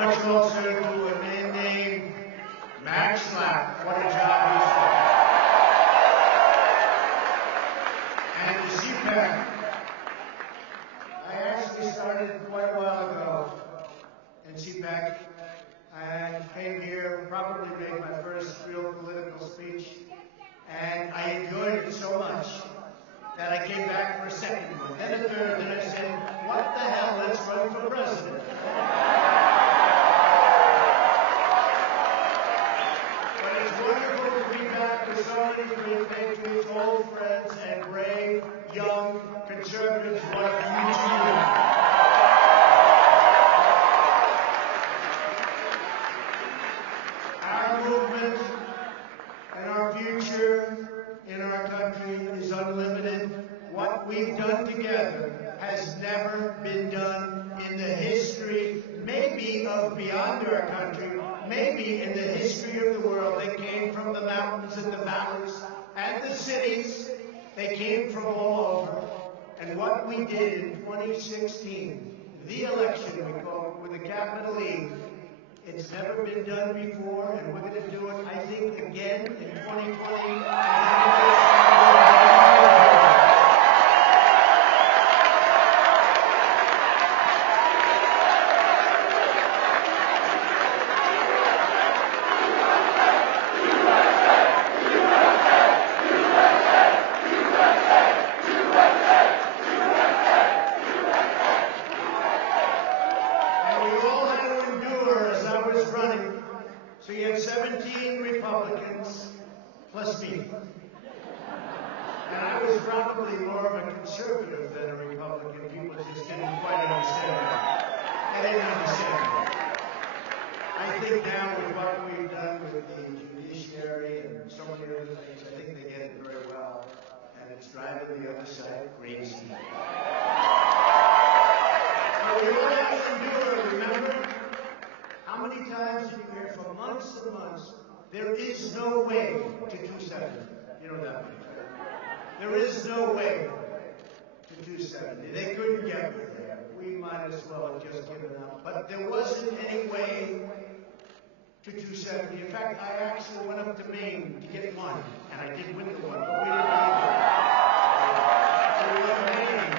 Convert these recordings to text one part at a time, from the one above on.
much also to a man named Max Slack. What a job he's done. And the CPAC. I actually started quite a while ago in CPAC. I came here, probably made my first real political speech, and I enjoyed it so much that I came back for a second one, then a third, and I said, what the hell, let's run for president. But it's wonderful to be back with so many great patriots, old friends, and brave, young conservatives who are coming to you. Our movement and our future in our country is unlimited. What we've done together has never been done in the history, maybe of beyond our country, maybe in the history of the world. They came from the mountains and the valleys and the cities. They came from all over. And what we did in 2016, the election we call it with a capital E, it's never been done before, and we're going to do it, I think, again in 2020. So you had 17 Republicans plus me. And I was probably more of a conservative than a Republican. People just didn't quite understand that. They didn't understand that. I think now with what we've done with the judiciary and so many other things, I think they get it very well. And it's driving the other side crazy. But we all have to endure it, remember? How many times did you hear for months and months, there is no way to 270? You know that means. There is no way to 270. They couldn't get me there. We might as well have just given up. But there wasn't any way to 270. In fact, I actually went up to Maine to get one. And I did win the one, but we didn't need it. We won Maine.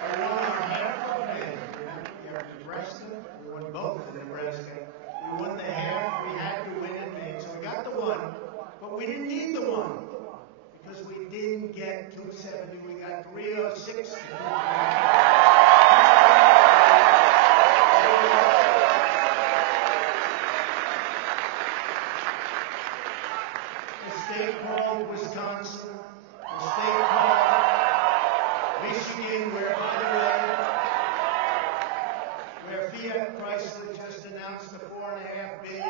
We won our half of Maine. We won Nebraska. We won both in Nebraska. We won the half. We had to win in Maine. So we got the one. But we didn't need the one. Because we didn't get 270. We got 306. The state called Wisconsin, the state called Michigan, where, by the way, where Fiat Chrysler just announced a $4.5 billion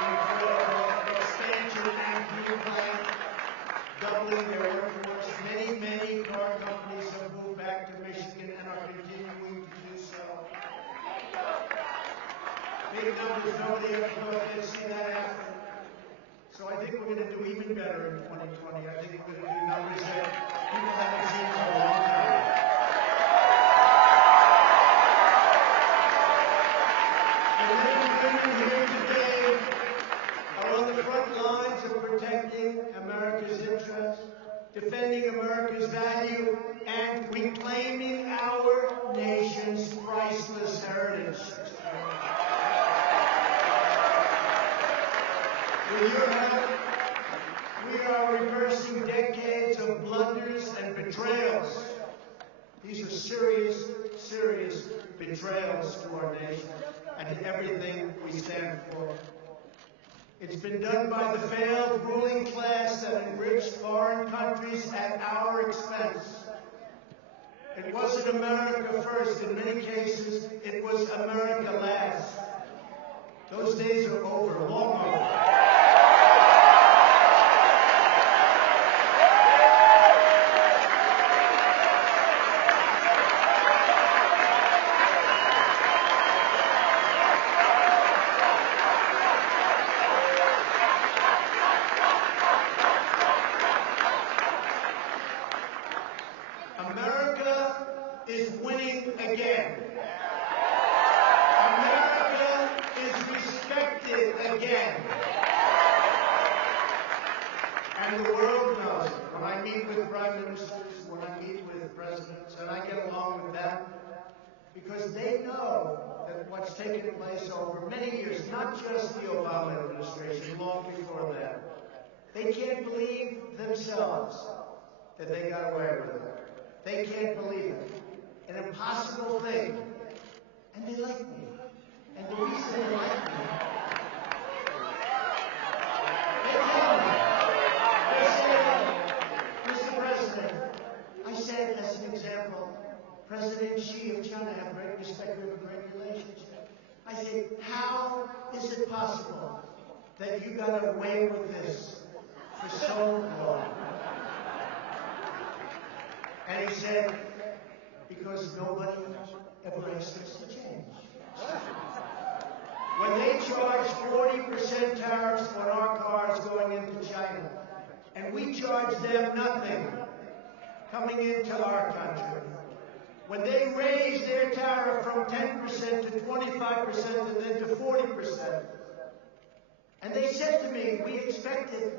incredible expansion and fuel plant, doubling their workforce. Many, many car companies have moved back to Michigan and are continuing to do so. Big numbers, nobody ever thought they'd see that happen. So I think we're going to do even better in 2020. I think we're going to do numbers that people haven't seen for a long time. The men and women here today are on the front lines of protecting America's interests, defending America's value, and reclaiming our nation's priceless heritage. With your help, we are reversing decades of blunders and betrayals. These are serious, serious betrayals to our nation and to everything we stand for. It's been done by the failed ruling class that enriched foreign countries at our expense. It wasn't America first. In many cases, it was America last. Those days are over, long over. America is winning again. because they know that what's taken place over many years, not just the Obama administration, long before that, they can't believe themselves that they got away with it. They can't believe it. An impossible thing. And they like me. And the reason they like me, they tell me, they say, Mr. President, I said as an example, President Xi of China have great respect and great relationship. I say, how is it possible that you got away with this for so long? And he said, because nobody ever asks us to change. When they charge 40% tariffs on our cars going into China, and we charge them nothing coming into our country, when they raise their tariff from 10% to 25% and then to 40%, and they said to me, we expected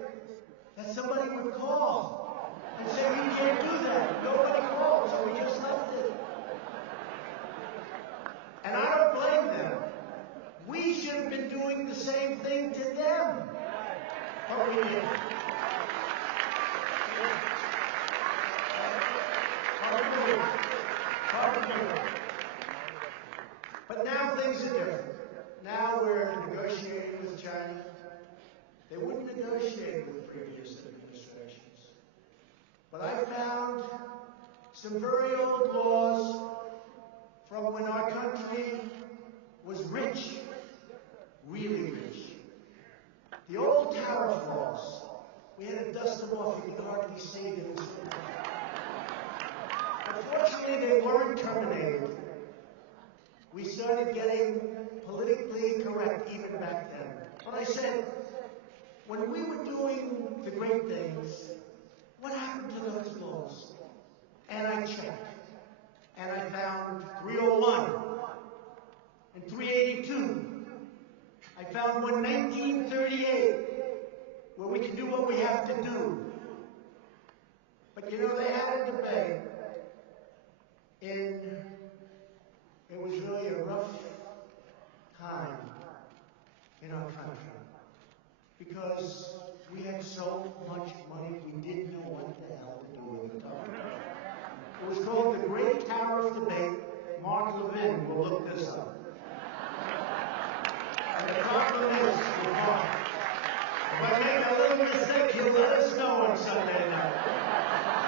that somebody would call and say, we can't do that. Nobody called, so we just left it. And I don't blame them. We should have been doing the same thing to them. But we didn't. But now things are different. Now we're negotiating with China. They wouldn't negotiate with previous administrations. But I found some very old laws from when our country was rich, really rich. The old tariff laws, we had to dust them off. You could hardly see them. Unfortunately, they weren't terminated. We started getting politically correct even back then. But I said, when we were doing the great things, what happened to those laws? And I checked. And I found 301 and 382. I found one 1938 where we can do what we have to do. But you know, they had a debate it was really a rough time in our country because we had so much money we didn't know what the hell to do with it. It was called the Great Tariff Debate. Mark Levin will look this up. And the problem is, if I make a little mistake, he'll let us know on Sunday night.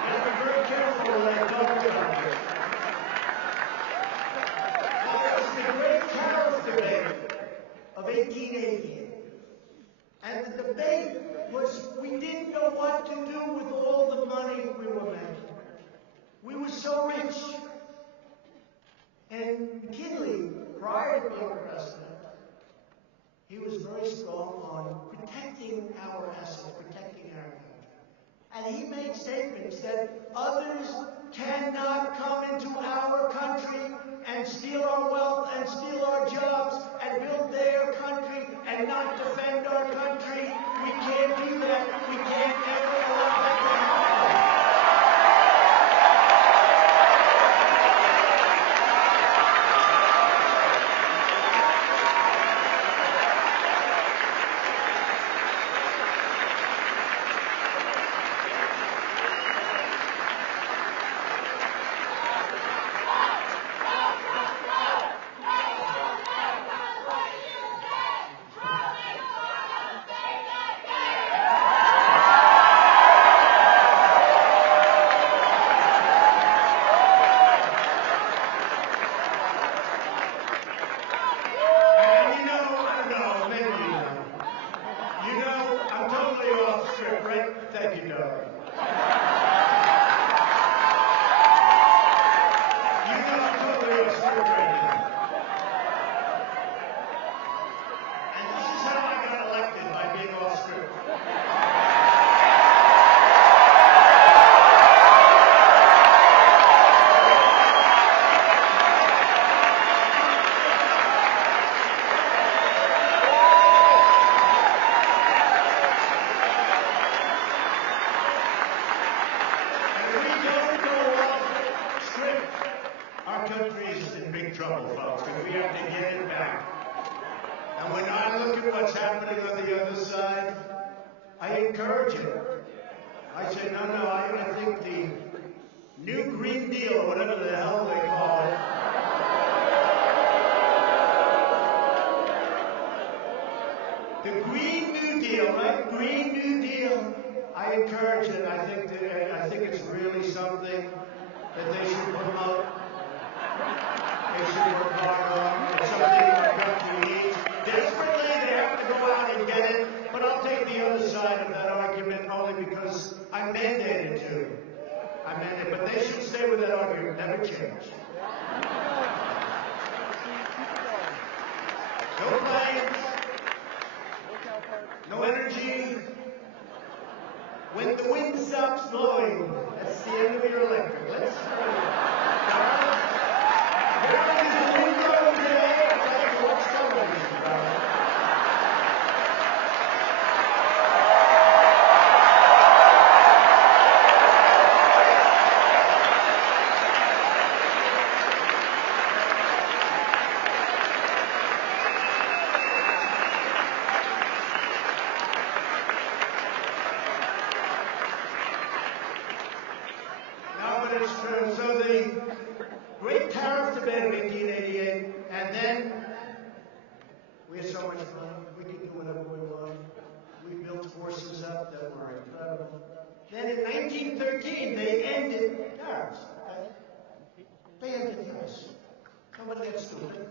You have to be very careful when I talk about this. Now, it was the Great Tariff Debate of 1888. And the debate was, we didn't know what to do with all the money we were making. We were so rich. And McKinley, prior to being president, he was very strong on protecting our assets, protecting our country. And he made statements that others cannot come into our country and steal our wealth and steal our jobs and build their country and not defend our country. We can't do that. We can't ever allow that to happen. get it back. And when I look at what's happening on the other side, I encourage it. I say, no, I think the New Green Deal, or whatever the hell they call it, the Green New Deal, right? Green New Deal. I encourage it. I think it's really something that they should promote. They should work hard on. It's something our country needs. Desperately, they have to go out and get it. But I'll take the other side of that argument only because I'm mandated to. I'm mandated. But they should stay with that argument. Never change. No planes. No energy. When the wind stops blowing, that's the end of your electric. Let's where is the wind going today? I'd like to watch television about it. It's true. So the great tariff debate of 1888, and then we had so much fun. We could do whatever we want. We built forces up that were incredible. Then in 1913, they ended tariffs. Okay? They ended tariffs. Somebody got stupid,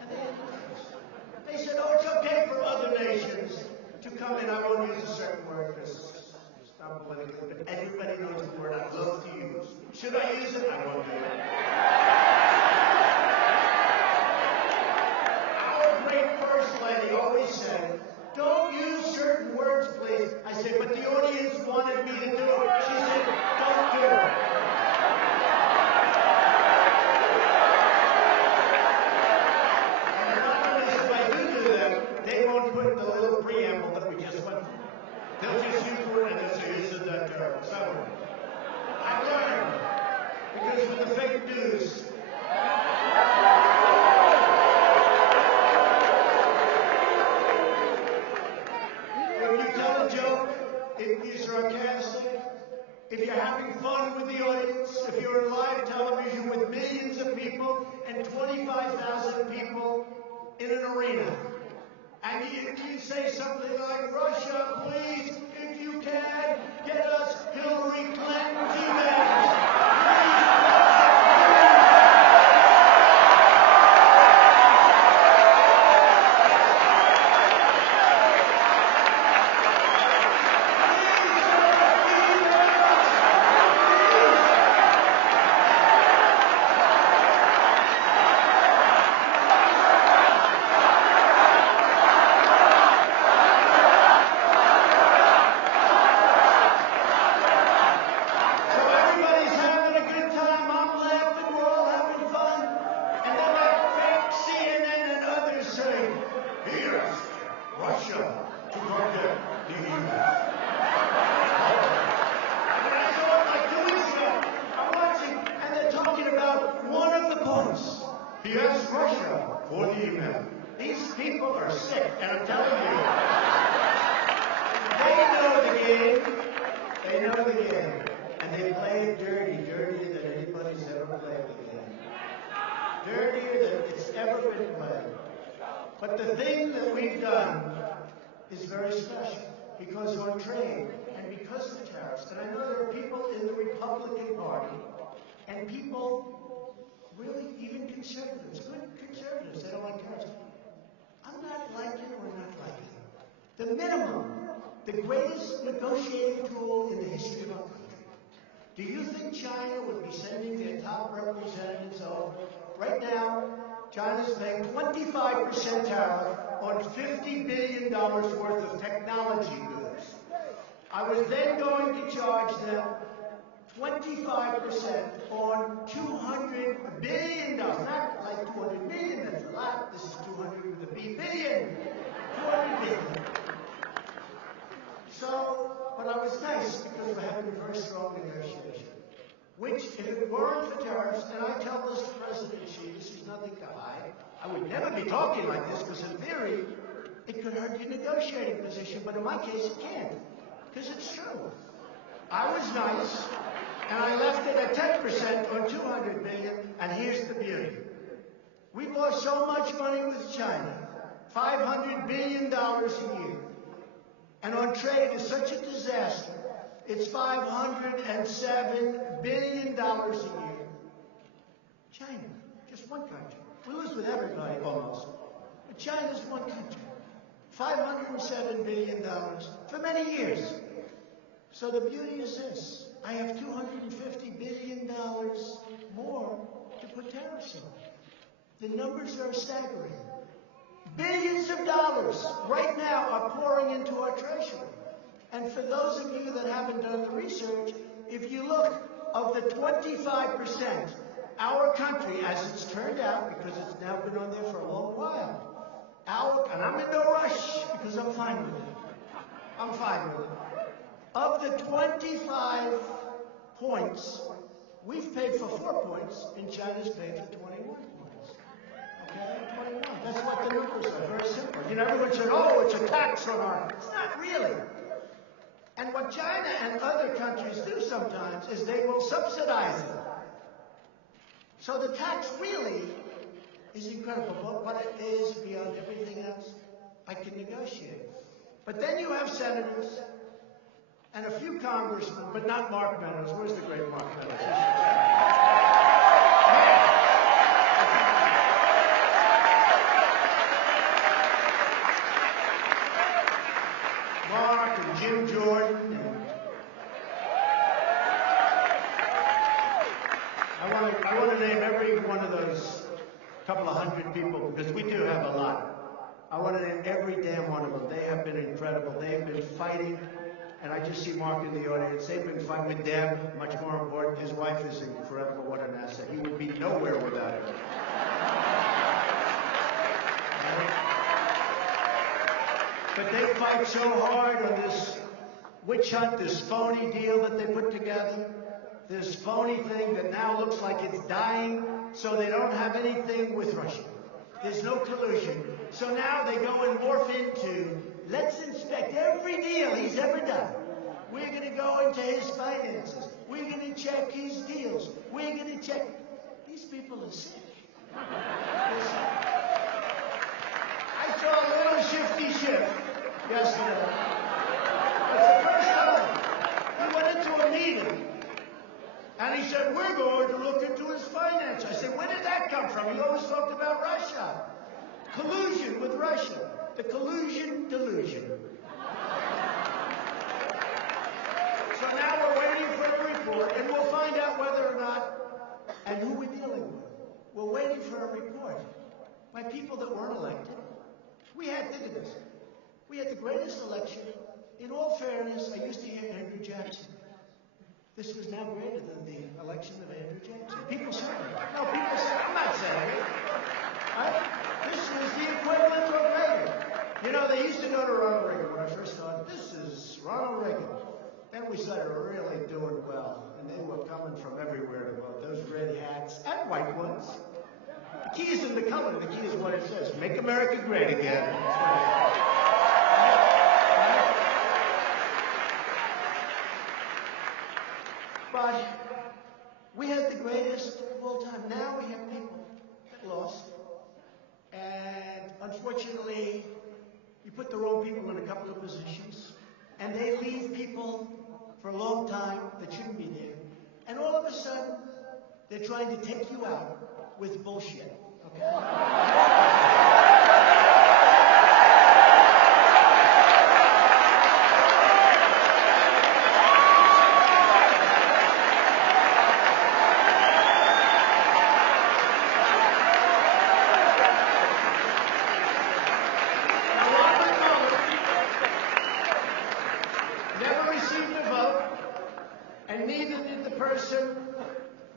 and they ended tariffs. They said, oh, it's okay for other nations to come in. I won't use a certain word because not political, but everybody knows the word I love to use. Should I use it? I won't do it. Our great First Lady always said, don't use certain words, please. I said, but the audience wanted me to do it. She said, don't do it. And not only if I do them, they won't put the little preamble that we just went through. They'll just use the word and they'll say, isn't that terrible? So, I learned, because with the fake news, if you tell a joke, if you're sarcastic, if you're having fun with the audience, if you're on live television with millions of people and 25,000 people in an arena, and you say something like, Russia, please, if you can, get us Hillary Clinton emails. Yes, Russia for the email. These people are sick, and I'm telling you, they know the game. They know the game, and they play it dirtier than anybody's ever played the game. Dirtier than it's ever been played. But the thing that we've done is very special because on trade and because of the tariffs, and I know there are people in the Republican Party and people. Really, even conservatives, good conservatives, they don't like tariffs. I'm not like it or not like it. The minimum, the greatest negotiating tool in the history of our country. Do you think China would be sending their top representatives over? Right now, China's paying 25% tariff on $50 billion worth of technology goods. I was then going to charge them 25% on $200 billion. Not like 200 million, that's a lot. This is 200 with a B billion. 200 billion. So, but I was nice because we're having a very strong negotiation. Which, if it weren't for tariffs, and I tell this to President Xi, this is nothing to hide, I would never be talking like this because in theory, it could hurt your negotiating position, but in my case, it can't, because it's true. I was nice, and I left it at 10% on $200 billion, and here's the beauty. We've lost so much money with China, $500 billion a year, and on trade is such a disaster. It's $507 billion a year. China, just one country. We lose with everybody almost. But China's one country. $507 billion for many years. So the beauty is this. I have $250 billion more to put tariffs on. The numbers are staggering. Billions of dollars right now are pouring into our treasury. And for those of you that haven't done the research, if you look, of the 25%, our country, as it's turned out, because it's now been on there for a long while, and I'm in no rush because I'm fine with it. I'm fine with it. Of the 25 points, we've paid for 4 points, and China's paid for 21 points. Okay, 21. That's what the numbers are. Very simple. You know, everyone said, oh, it's a tax on our... It's not really. And what China and other countries do sometimes is they will subsidize it. So the tax really is incredible. But what it is beyond everything else, I can negotiate. But then you have senators and a few congressmen, but not Mark Meadows. Where's the great Mark Meadows? Mark and Jim Jordan. I want to name every one of those couple of hundred people, because we do have a lot. I want to name every damn one of them. They have been incredible. They have been fighting, and I just see Mark in the audience. They've been fighting with Deb, much more important. His wife is incredible. What an asset. He would be nowhere without her. But they fight so hard on this witch hunt, this phony deal that they put together, this phony thing that now looks like it's dying, so they don't have anything with Russia. There's no collusion. So now they go and morph into, let's inspect every deal he's ever done. We're going to go into his finances. We're going to check his deals. We're going to check. These people are sick. I saw a little shifty shift yesterday. It's the first time. He went into a meeting, and he said, we're going to look into his finance. I said, where did that come from? He always talked about Russia. Collusion with Russia. The collusion delusion. So now we're waiting for a report, and we'll find out whether or not, and who we're dealing with. We're waiting for a report by people that weren't elected. Think of this. We had the greatest election. In all fairness, I used to hear Andrew Jackson. This was now greater than the election of Andrew Jackson. People say it. No, people say it. I'm not saying it. This is the equivalent of Reagan. You know, they used to go to Ronald Reagan when I first started. This is Ronald Reagan. Then we started really doing well, and they were coming from everywhere to vote. Those red hats and white ones. The key isn't the color. The key is what it says. Make America great again. That's what it is. But we had the greatest of all time. Now we have people that lost. And unfortunately, you put the wrong people in a couple of positions. And they leave people for a long time that shouldn't be there. And all of a sudden, they're trying to take you out with bullshit. Okay?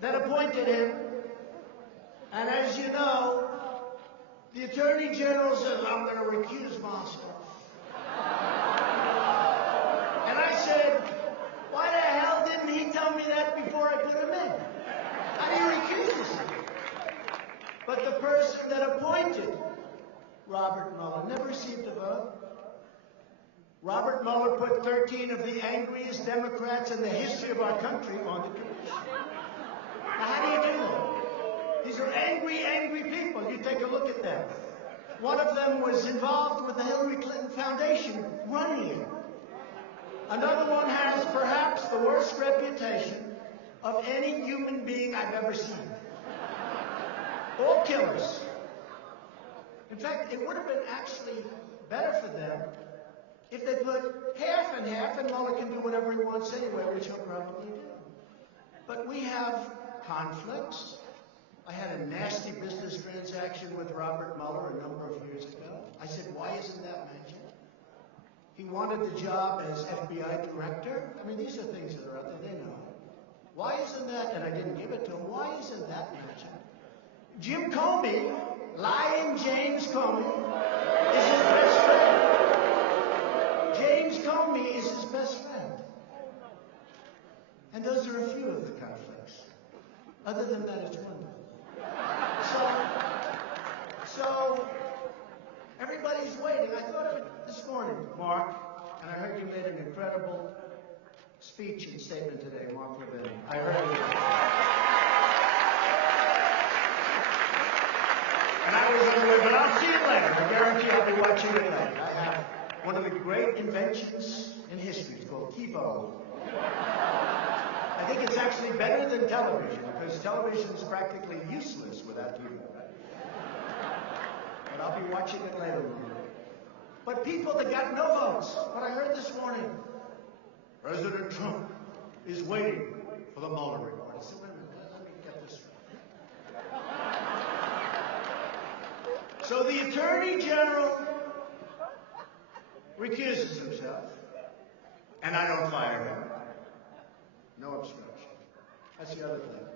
That appointed him. And as you know, the Attorney General says, I'm going to recuse myself. And I said, why the hell didn't he tell me that before I put him in? How do you recuse yourself? But the person that appointed Robert Mueller never received a vote. Robert Mueller put 13 of the angriest Democrats in the history of our country on the commission. Now, how do you do that? These are angry, angry people. You take a look at them. One of them was involved with the Hillary Clinton Foundation running it. Another one has perhaps the worst reputation of any human being I've ever seen. All killers. In fact, it would have been actually better for them if they put half and half, and Mueller can do whatever he wants anyway, which he'll probably do. But we have conflicts. I had a nasty business transaction with Robert Mueller a number of years ago. I said, why isn't that mentioned? He wanted the job as FBI director. I mean, these are things that are out there, they know. Why isn't that, and I didn't give it to him, why isn't that mentioned? Jim Comey, lying James Comey, is his best friend. James Comey is his best friend. And those are a few of the conflicts. Other than that, it's wonderful. So everybody's waiting. I thought of it this morning, Mark, and I heard you made an incredible speech and statement today, Mark Levin. I heard it. And I was on the way, but I'll see it later. I guarantee I'll be watching it later. I have one of the great inventions in history. It's called TiVo. I think it's actually better than television, because television is practically useless without TiVo. But I'll be watching it later. But people that got no votes, what I heard this morning, President Trump is waiting for the Mueller report. I said, wait a minute, let me get this straight. So the Attorney General recuses himself, and I don't fire him. No obstruction. That's the other thing.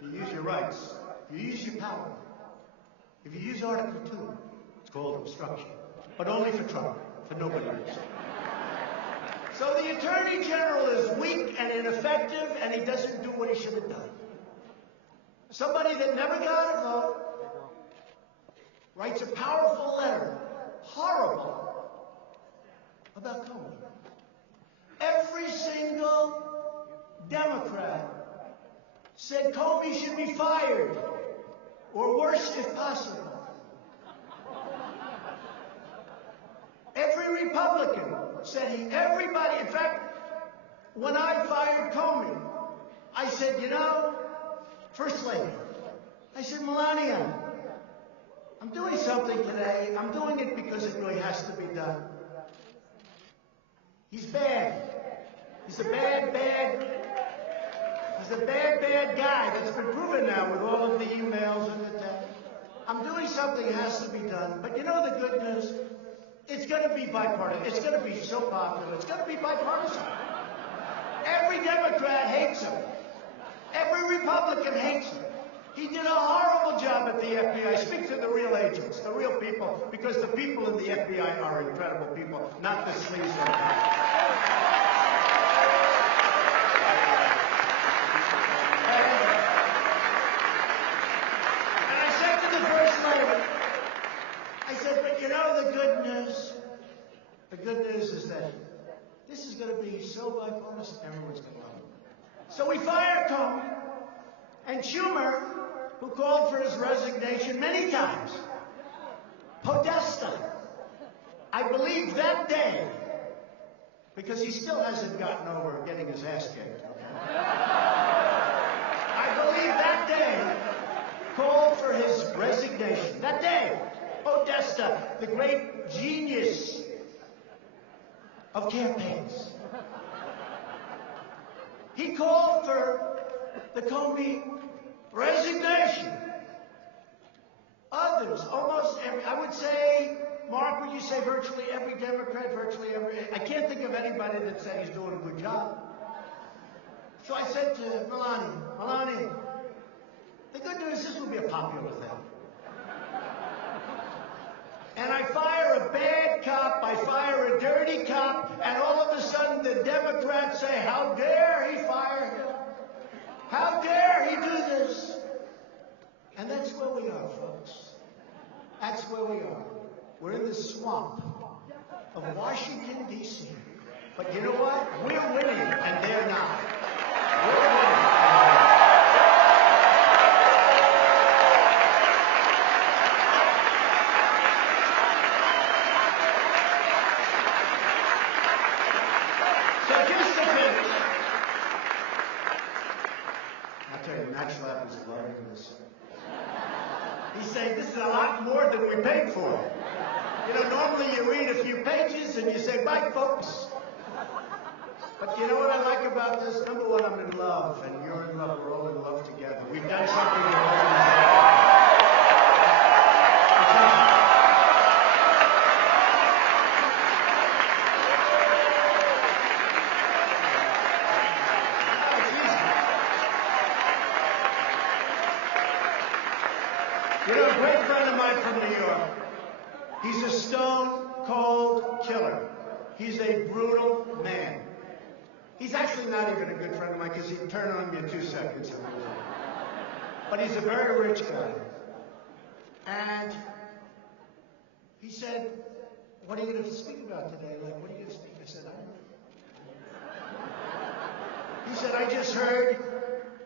If you use your rights, if you use your power, if you use Article 2, it's called obstruction. But only for Trump, for nobody else. So the Attorney General is weak and ineffective, and he doesn't do what he should have done. Somebody that never got a vote writes a powerful letter, horrible, about Comey. Every single Democrat said Comey should be fired, or worse if possible. Every Republican said everybody, in fact, when I fired Comey, I said, you know, First Lady, I said, Melania, I'm doing something today. I'm doing it because it really has to be done. He's bad. He's a bad guy. That's been proven now with all of the emails and the text. I'm doing something that has to be done. But you know the good news? It's going to be bipartisan. It's going to be so popular. It's going to be bipartisan. Every Democrat hates him. Every Republican hates him. He did a horrible job at the FBI. Speak to the real agents, the real people, because the people in the FBI are incredible people, not the sleaze. The good news is that this is going to be so bipartisan, everyone's going to love it. So we fired Comey, and Schumer, who called for his resignation many times, Podesta, I believe that day, because he still hasn't gotten over getting his ass kicked. Okay? I believe that day called for his resignation. That day, Podesta, the great genius of campaigns. He called for the Comey resignation. Others, almost every, I would say, Mark, would you say virtually every Democrat, I can't think of anybody that said he's doing a good job. So I said to Melania, the good news is this will be a popular thing. And I fire a bad cop, I fire a dirty cop, and all of a sudden the Democrats say, how dare he fire him? How dare he do this? And then that's where we are, folks. That's where we are. We're in the swamp of Washington, D.C. But you know what? We're winning, and they're not. We're winning. So just to finish, I'll tell you, Max Schlapp is loving this. He's saying this is a lot more than we paid for. You know, normally you read a few pages and you say, bye, folks. But you know what I like about this? Number one, I'm in love, and you're in love. We're all in love together. We've done something that You know, a great friend of mine from New York, he's a stone-cold killer. He's a brutal man. He's actually not even a good friend of mine because he'd turn on me in 2 seconds. But he's a very rich guy. And he said, what are you going to speak about today? Like, what are you going to speak? I said, I don't know. He said, I just heard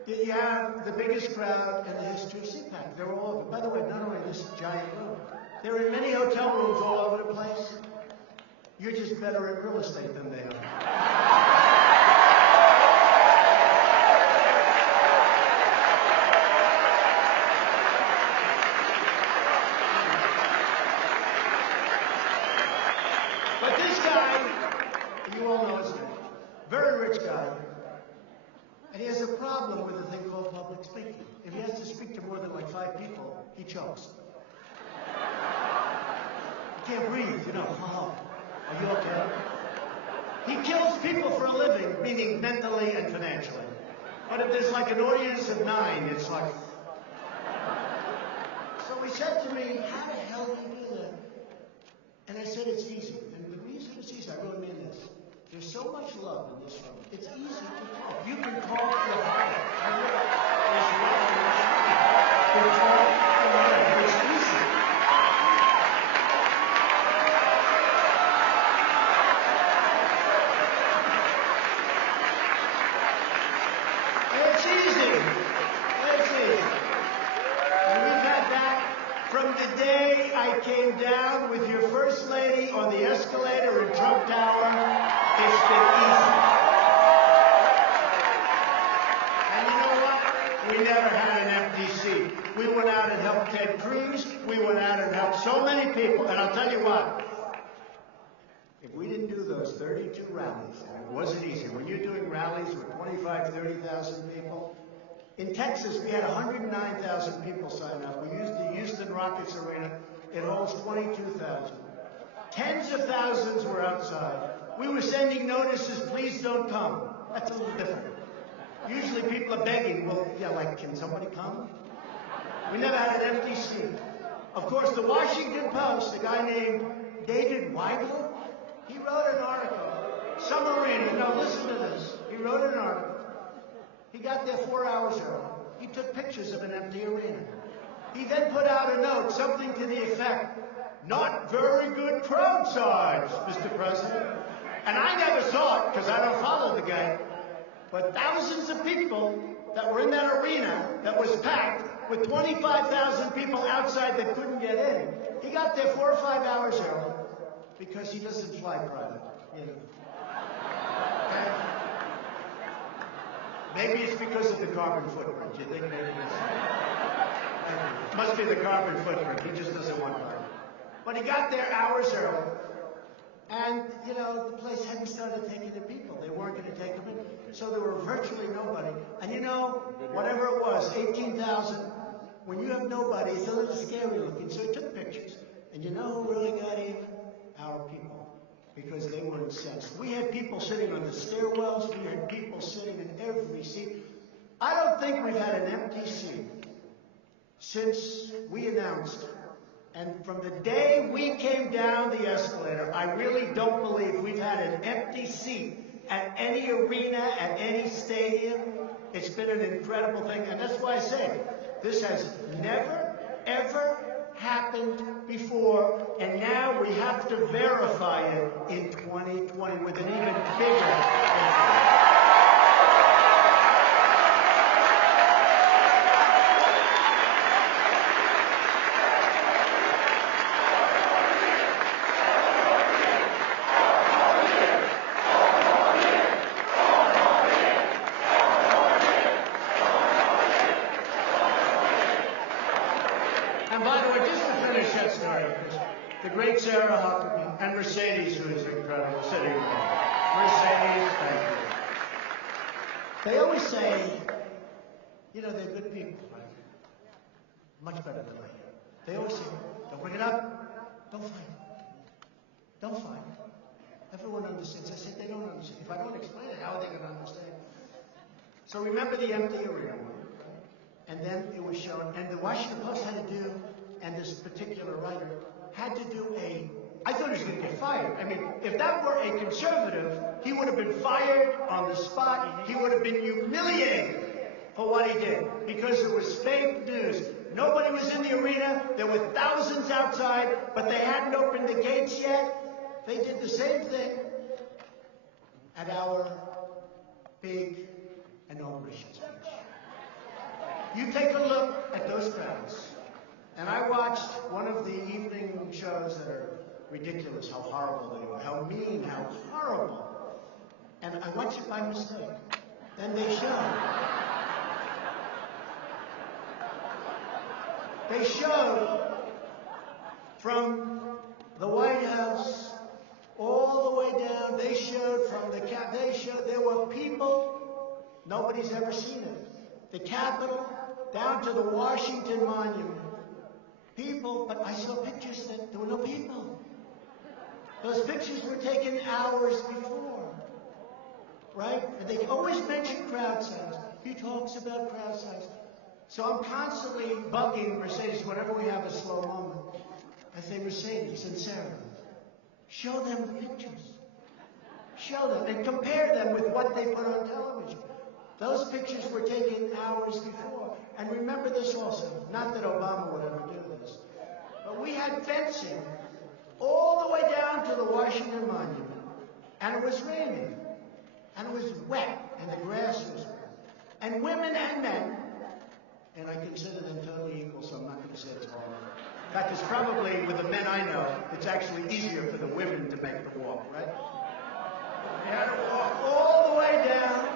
that you have the biggest crowd in the history of CPAC. They're all over. By the way, not only this giant room, they're in many hotel rooms all over the place. You're just better at real estate than they are. But this guy, you all know his name, very rich guy, and he has a problem with a thing called public speaking. If he has to speak to more than like 5 people, he chokes. He can't breathe, you know. Oh, are you okay? He kills people for a living, meaning mentally and financially. But if there's like an audience of 9, it's like... So he said to me, how the hell do you do that? And I said, it's easy. And the reason it's easy, I really mean this. There's so much love in this room. It's easy to talk. You can talk your heart out. There's love in this room. You can talk your heart out. It's easy. It's easy. It's easy. And we've had that from the day I came down with your First Lady on the escalator in Trump Tower. It's been easy. And you know what? We never had an empty seat. We went out and helped Ted Cruz. We went out and helped so many people. And I'll tell you what. If we didn't do those 32 rallies, and it wasn't easy. When you're doing rallies with 25, 30,000 people, in Texas, we had 109,000 people sign up. We used the Houston Rockets Arena. It holds 22,000. Tens of thousands were outside. We were sending notices, please don't come. That's a little different. Usually people are begging, well, yeah, like, can somebody come? We never had an empty seat. Of course, the Washington Post, a guy named David Weigel, he wrote an article. Submarine, now listen to this. He wrote an article. He got there 4 hours early. He took pictures of an empty arena. He then put out a note, something to the effect, not very good crowd size, Mr. President. And I never saw it because I don't follow the guy. But thousands of people that were in that arena that was packed with 25,000 people outside that couldn't get in. He got there 4 or 5 hours early because he doesn't fly private. You know. Okay? Maybe it's because of the carbon footprint. You think maybe it's... Must be the carbon footprint. He just doesn't want carbon. But he got there hours early. And, you know, the place hadn't started taking the people. They weren't going to take them in. So there were virtually nobody. And you know, whatever it was, 18,000, when you have nobody, it's a little scary looking. So he took pictures. And you know who really got even? Our people. Because they were incensed. We had people sitting on the stairwells. We had people sitting in every seat. I don't think we've had an empty seat since we announced. And from the day we came down the escalator, I really don't believe we've had an empty seat at any arena, at any stadium. It's been an incredible thing. And that's why I say this has never, ever happened before, and now we have to verify it in 2020 with an even bigger. And by the way, just to finish that story, the great Sarah Huckabee and Mercedes, who is incredible, sitting there. Mercedes, thank you. They always say, you know, they're good people, right? Much better than I am. They always say, don't bring it up, don't fight. Don't fight. Everyone understands. I said, they don't understand. If I don't explain it, how are they going to understand? So remember the empty arena. And then it was shown, and the Washington Post had to do, and this particular writer had to do I thought he was going to get fired. I mean, if that were a conservative, he would have been fired on the spot. He would have been humiliated for what he did, because it was fake news. Nobody was in the arena. There were thousands outside, but they hadn't opened the gates yet. They did the same thing at our big inauguration speech. You take a look at those crowds. And I watched one of the evening shows that are ridiculous, how horrible they were, how mean, how horrible. And I watched it by mistake. Then they showed from the White House all the way down. They showed from the there were people, nobody's ever seen it. The Capitol, down to the Washington Monument. People, but I saw pictures that there were no people. Those pictures were taken hours before, right? And they always mention crowd size. He talks about crowd size. So I'm constantly bugging Mercedes whenever we have a slow moment. I say, Mercedes and Sarah, show them the pictures. Show them and compare them with what they put on television. Those pictures were taken hours before. And remember this also, not that Obama would ever do this, but we had fencing all the way down to the Washington Monument, and it was raining, and it was wet, and the grass was wet. And women and men, and I consider them totally equal, so I'm not going to say it's horrible. In fact, it's probably, with the men I know, it's actually easier for the women to make the walk, right? They had to walk all the way down.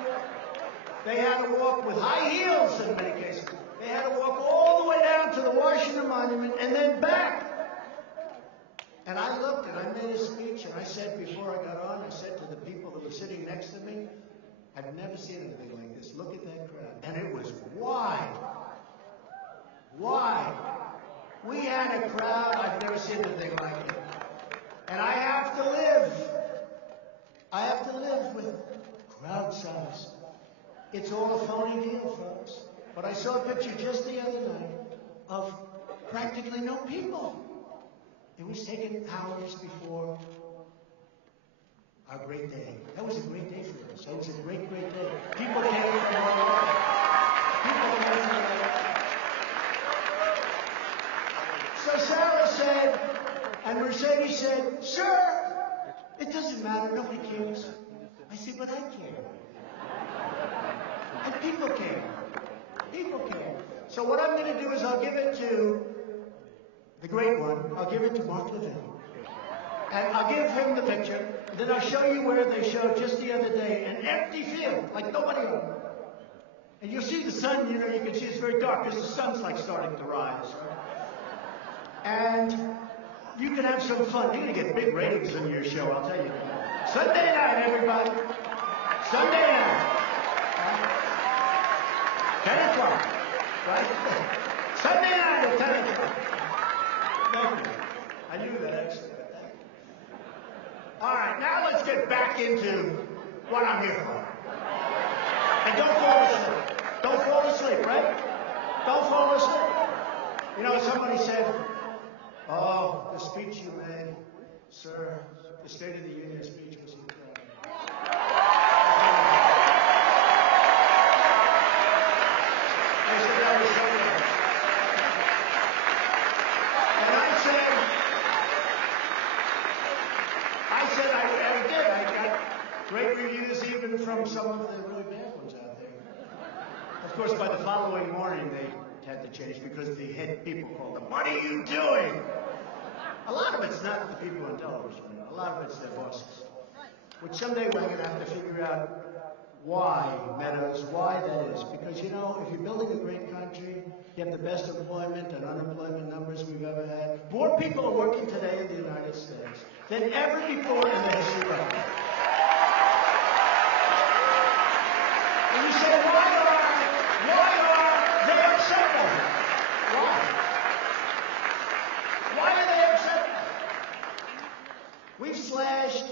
They had to walk with high heels in many cases. They had to walk all the way down to the Washington Monument and then back. And I looked and I made a speech and I said before I got on, I said to the people that were sitting next to me, I've never seen anything like this. Look at that crowd. And it was wide. Wide. We had a crowd, I've never seen anything like it. And I have to live with crowd size. It's all a phony deal, folks. But I saw a picture just the other night of practically no people. It was taken hours before our great day. That was a great day for us. That was a great, great day. People came from all over. People came from all over. So Sarah said, and Mercedes said, sir, it doesn't matter. Nobody cares. I said, but I care. And people care. People care. So what I'm going to do is I'll give it to the great one. I'll give it to Mark Levin. And I'll give him the picture. And then I'll show you where they showed just the other day an empty field, like nobody on it. And you'll see the sun, you know, you can see it's very dark because the sun's like starting to rise. And you can have some fun. You're going to get big ratings in your show, I'll tell you. Sunday night, everybody. Sunday night. 10 o'clock, right? Sunday night at 10 o'clock. Thank you. I knew that actually. All right, now let's get back into what I'm here for. And don't fall asleep. Don't fall asleep, right? Don't fall asleep. You know, somebody said, oh, the speech you made, sir, the State of the Union speech was incredible. I said, that was so good. Great reviews even from some of the really bad ones out there. Of course, by the following morning, they had to change because the head people called them, "What are you doing?" A lot of it's not the people on television. A lot of it's their bosses. Which someday we're going to have to figure out why, Meadows, why that is. Because, you know, if you're building a great country, you have the best employment and unemployment numbers we've ever had. More people are working today in the United States than ever before in the history of America. And you say, why are they upset with it? Why? Why are they upset? We've slashed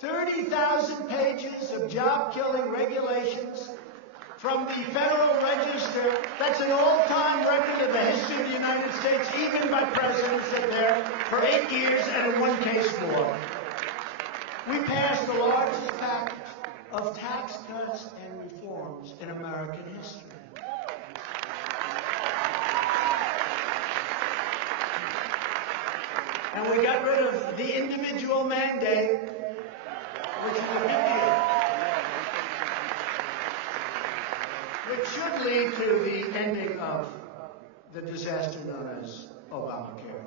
30,000 pages of job-killing regulations from the Federal Register. That's an all-time record in the history of the United States, even by presidents that there for 8 years and in one case more. We passed the largest package of tax cuts and reforms in American history. And we got rid of the individual mandate, which is a big deal, which should lead to the ending of the disaster known as Obamacare.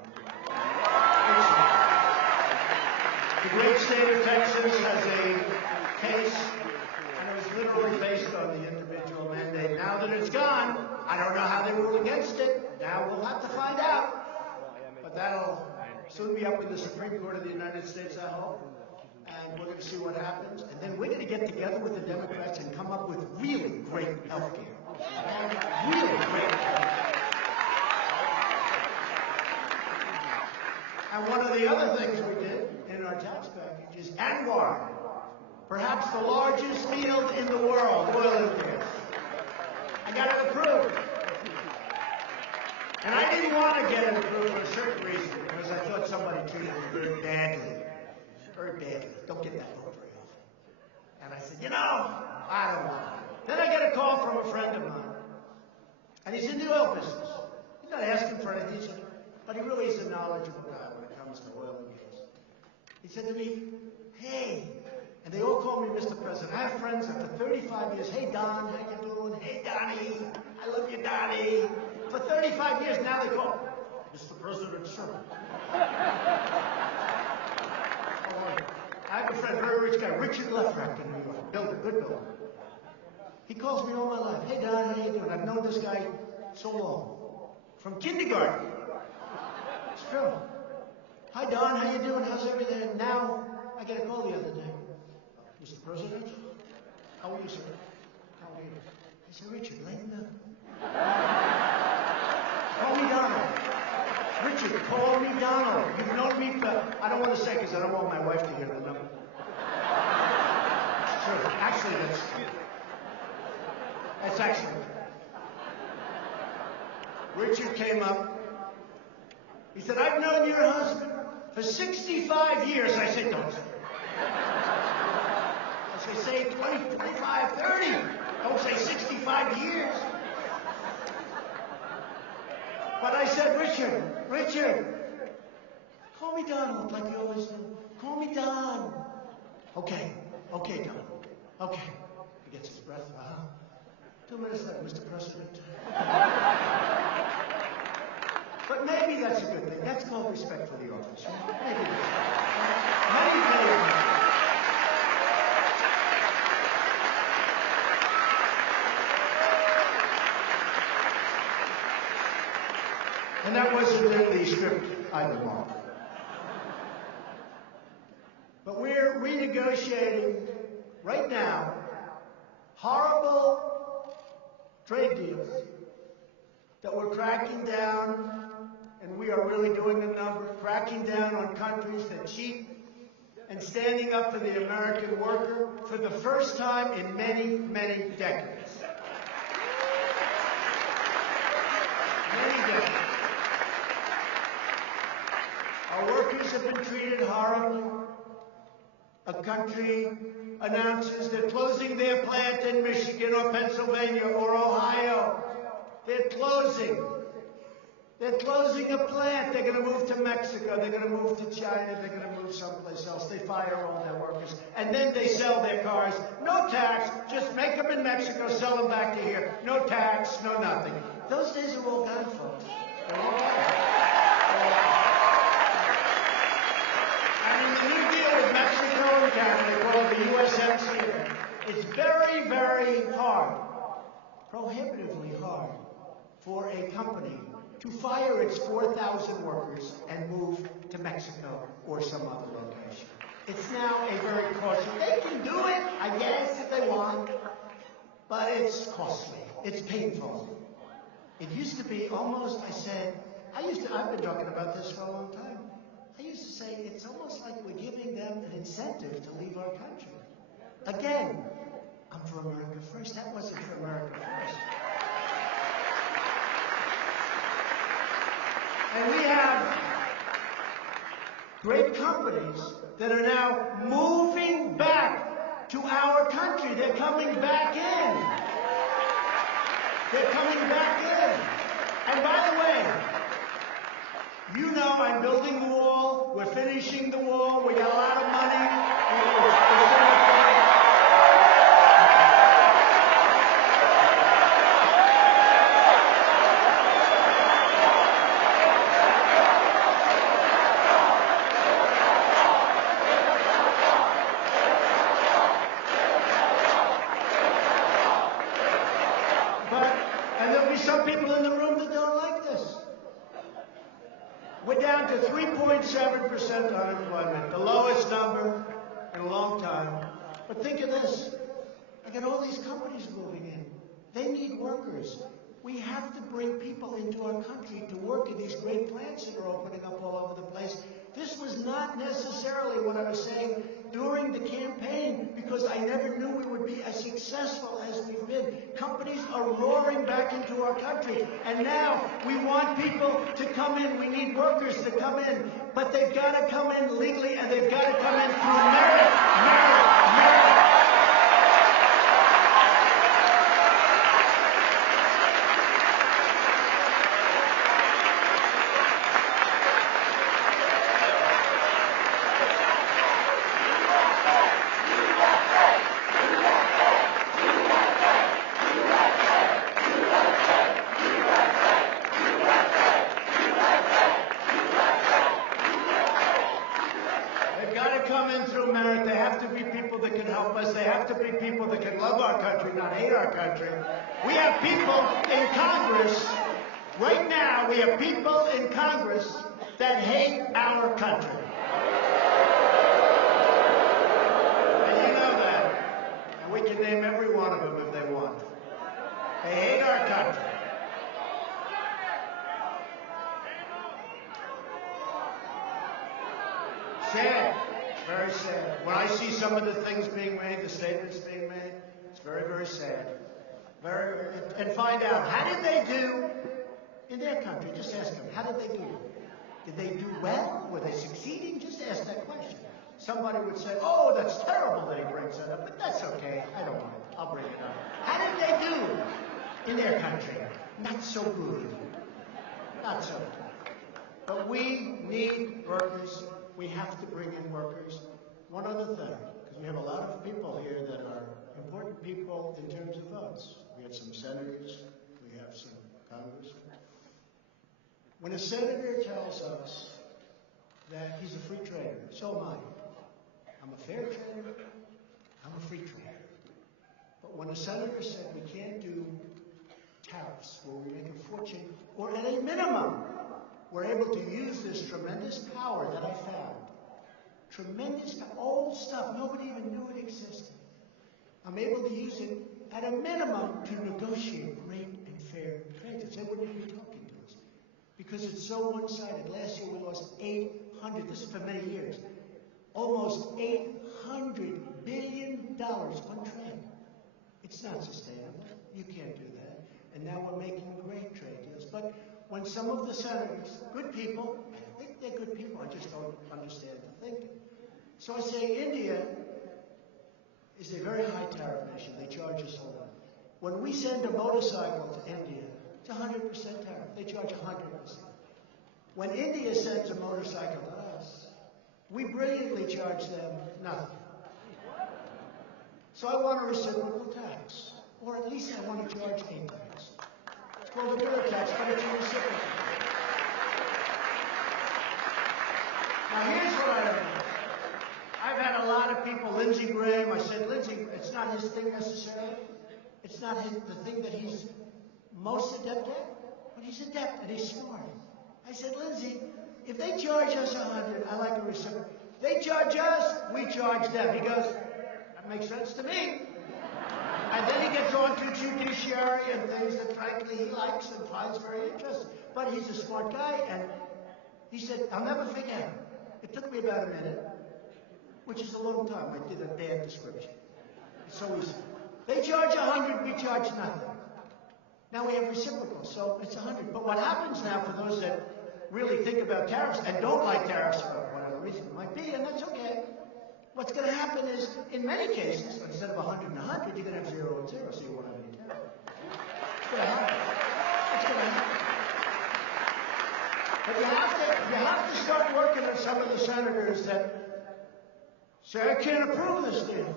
The great state of Texas has a case, and it was literally based on the individual mandate. Now that it's gone, I don't know how they rule against it. Now we'll have to find out. But that'll soon be up in the Supreme Court of the United States, I hope. And we're going to see what happens. And then we're going to get together with the Democrats and come up with really great health care. Really great health care. And one of the other things we did in our tax package is ANWR, perhaps the largest field in the world, oil and gas. I got it approved. And I didn't want to get it approved for a certain reason, because I thought somebody treated me very badly. Very badly. Don't get that vote very often. And I said, you know, I don't want it. Then I get a call from a friend of mine. And he's in the oil business. He's not asking for anything, but he really is a knowledgeable guy when it comes to oil and gas. He said to me, hey, and they all call me Mr. President. I have friends after 35 years. Hey, Don, how you doing? Hey, Donnie, I love you, Donnie. For 35 years, now they call Mr. President, sir. I have a friend, very rich guy, Richard Lefrak in New York, builder, good builder. He calls me all my life. Hey, Don, how you doing? I've known this guy so long. From kindergarten. It's true. Hi, Don, how you doing? How's everything? And now, I get a call the other day. Mr. President, how are you, sir? How are you? I said, Richard, lighten up. Call me Donald. Richard, call me Donald. You've known me for, I don't want to say because I don't want my wife to hear the number. It's true. Actually, that's excellent. Richard came up. He said, I've known your husband for 65 years. I said, don't say. I say 20, 25, 30. Don't say 65 years. But I said, Richard, call me Donald like you always do. Call me Don. Okay, Don. Okay. He gets his breath. 2 minutes later, Mr. President. But maybe that's a good thing. That's called respect for the office. Right? Maybe that's many things. And that wasn't in the script either, Mark. But we're renegotiating right now horrible trade deals that we're cracking down, and we are really doing a number, cracking down on countries that cheat and standing up for the American worker for the first time in many, many decades. Many decades. Our workers have been treated horribly. A country announces they're closing their plant in Michigan or Pennsylvania or Ohio. They're closing. They're closing a plant. They're going to move to Mexico. They're going to move to China. They're going to move someplace else. They fire all their workers. And then they sell their cars. No tax. Just make them in Mexico, sell them back to here. No tax, no nothing. Those days are all gone, folks. They're all gone. And in the New Deal with Mexico and Canada, they call it the USMCA, it's very, very hard, prohibitively hard, for a company to fire its 4,000 workers and move to Mexico or some other location. It's now a very costly. They can do it, I guess, if they want, but it's costly. It's painful. It used to be almost, I've been talking about this for a long time. I used to say it's almost like we're giving them an incentive to leave our country. Again, I'm for America first. That wasn't for America first. And we have great companies that are now moving back to our country. They're coming back in. They're coming back in. And by the way, you know I'm building the wall. We're finishing the wall. We got a lot of money. Some people in the room that don't like this. We're down to 3.7% unemployment, the lowest number in a long time. But think of this. I got all these companies moving in. They need workers. We have to bring people into our country to work in these great plants that are opening up all over the place. This was not necessarily what I was saying during the campaign, because I never knew we would be as successful as we've been. Companies are roaring back into our country, and now we want people to come in. We need workers to come in, but they've got to come in legally, and they've got to come in through merit. Come in through merit. They have to be people that can help us. They have to be people that can love our country, not hate our country. We have people in Congress, right now, we have people in Congress that hate our country. And you know that. And we can name every one of them if they want. They hate our country. Sad. Very sad. When I see some of the things being made, the statements being made, it's very, very sad. And find out, how did they do in their country? Just ask them, how did they do? Did they do well? Were they succeeding? Just ask that question. Somebody would say, oh, that's terrible that he brings that up, but that's okay. I don't mind. I'll bring it up. How did they do in their country? Not so good. Not so good. But we need workers. We have to bring in workers. One other thing, because we have a lot of people here that are important people in terms of votes. We have some senators, we have some congressmen. When a senator tells us that he's a free trader, so am I. I'm a fair trader, I'm a free trader. But when a senator said we can't do tariffs where we make a fortune, or at a minimum, we're able to use this tremendous power that I found. Tremendous, old stuff, nobody even knew it existed. I'm able to use it at a minimum to negotiate great and fair trades. They wouldn't even be talking to us because it's so one-sided. Last year we lost 800, this is for many years, almost $800 billion on trade. It's not sustainable. You can't do that. And now we're making great trade deals. But when some of the senators, good people, I think they're good people, I just don't understand the thinking. So I say India is a very high tariff nation. They charge us a lot. When we send a motorcycle to India, it's 100% tariff. They charge 100%. When India sends a motorcycle to us, we brilliantly charge them nothing. So I want a reciprocal tax, or at least I want to charge a tax. It's called a bill tax, but it's a reciprocal. Now here's what I don't know. I've had a lot of people, Lindsey Graham, I said, Lindsey, it's not his thing necessarily. It's not the thing that he's most adept at, but he's adept and he's smart. I said, Lindsey, if they charge us 100, I like a reciprocal. They charge us, we charge them. He goes, that makes sense to me. And then he gets on to judiciary and things that frankly he likes and finds very interesting. But he's a smart guy, and he said, I'll never forget. It took me about a minute, which is a long time. I did a bad description. It's so easy. They charge 100, we charge nothing. Now we have reciprocal, so it's 100. But what happens now for those that really think about tariffs and don't like tariffs for whatever reason it might be, and that's okay. What's going to happen is, in many cases, instead of 100 and 100, you're going to have 0 and 0, so you won't have any tariff. It's going to happen. It's going to happen. But you have to start working with some of the senators that say, I can't approve this deal.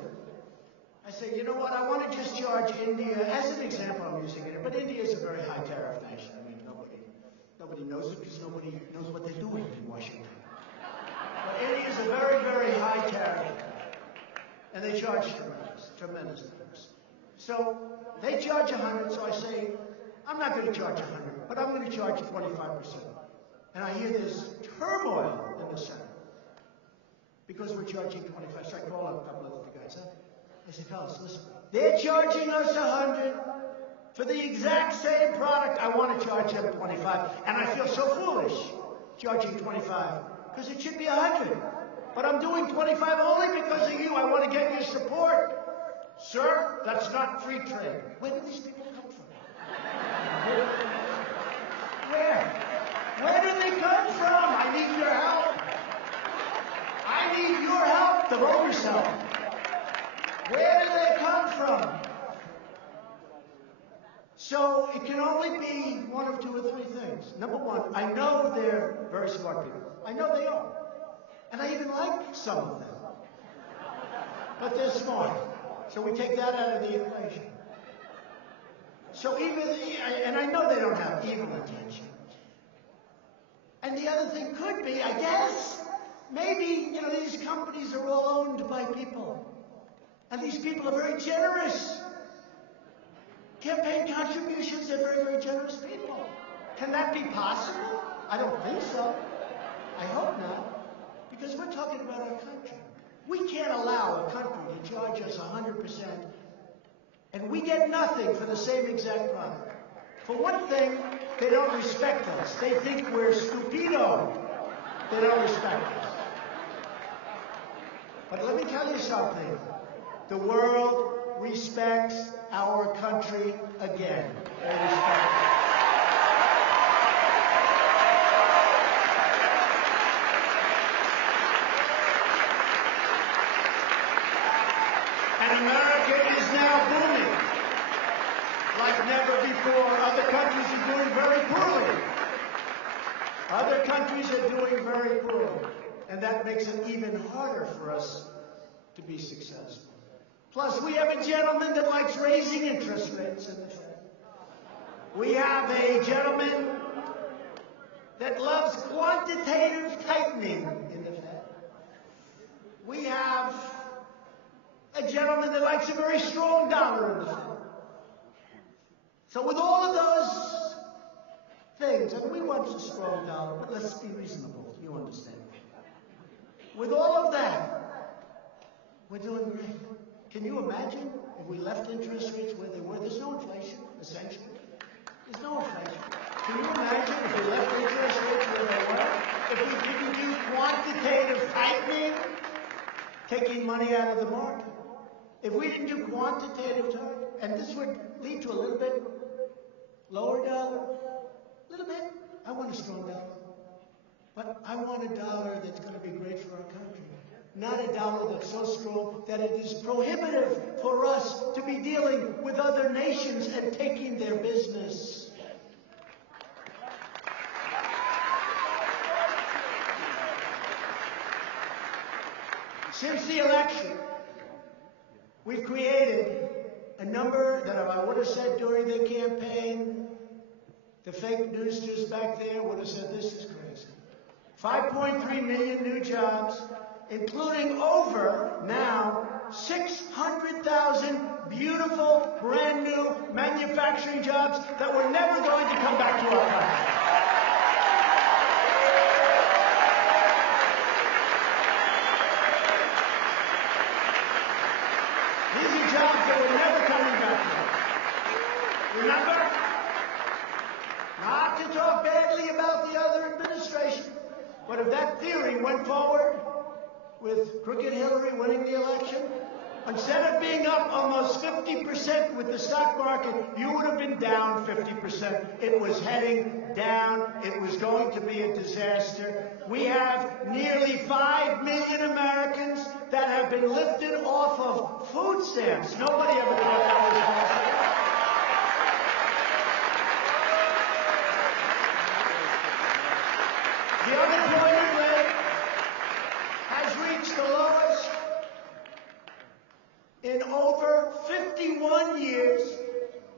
I say, you know what, I want to just charge India, as an example I'm using it, but India is a very high tariff nation. I mean, nobody knows it because nobody knows what they're doing in Washington. But India is a very, very high tariff, and they charge tremendous things. So they charge 100, so I say, I'm not going to charge 100, but I'm going to charge 25%. And I hear there's turmoil in the Senate because we're charging 25. So I call up a couple of the guys. I said, fellas, listen, they're charging us 100 for the exact same product. I want to charge them 25. And I feel so foolish charging 25 because it should be 100. But I'm doing 25 only because of you. I want to get your support. Sir, that's not free trade. Where do these people come from? Where? Where do they come from? I need your help. I need your help, the voters' help. Where do they come from? So it can only be one of 2 or 3 things. Number one, I know they're very smart people. I know they are. And I even like some of them. But they're smart. So we take that out of the equation. So and I know they don't have evil intention. And the other thing could be, I guess, maybe, these companies are all owned by people. And these people are very generous. Campaign contributions, they're very, very generous people. Can that be possible? I don't think so. I hope not. Because we're talking about our country. We can't allow a country to charge us 100%, and we get nothing for the same exact product. For one thing, they don't respect us. They think we're stupido. They don't respect us. But let me tell you something. The world respects our country again. They respect us. And America is now booming like never before. Other countries are doing very poorly. Other countries are doing very poorly. And that makes it even harder for us to be successful. Plus, we have a gentleman that likes raising interest rates in the Fed. We have a gentleman that loves quantitative tightening in the Fed. We have a gentleman that likes a very strong dollar in the Fed. So with all of those things, and we want a strong dollar, but let's be reasonable, you understand. With all of that, we're doing great. Can you imagine if we left interest rates where they were? There's no inflation, essentially. There's no inflation. Can you imagine if we left interest rates where they were? If we didn't do quantitative tightening, taking money out of the market? If we didn't do quantitative tightening, and this would lead to a little bit lower dollar, a little bit. I want a strong dollar. But I want a dollar that's going to be great for our country. Not a dollar that's so strong that it is prohibitive for us to be dealing with other nations and taking their business. Since the election, we've created a number that I would have said during the campaign, the fake newsers back there would have said this is crazy. 5.3 million new jobs, including over now 600,000 beautiful, brand new manufacturing jobs that were never going to come back to our country. These are jobs that were never coming back to us. Remember? Not to talk badly about the other administration, but if that theory went forward with crooked Hillary winning the election, instead of being up almost 50% with the stock market, you would have been down 50%. It was heading down. It was going to be a disaster. We have nearly 5 million Americans that have been lifted off of food stamps. Nobody ever thought that was possible. The unemployment rate has reached the lowest in over 51 years,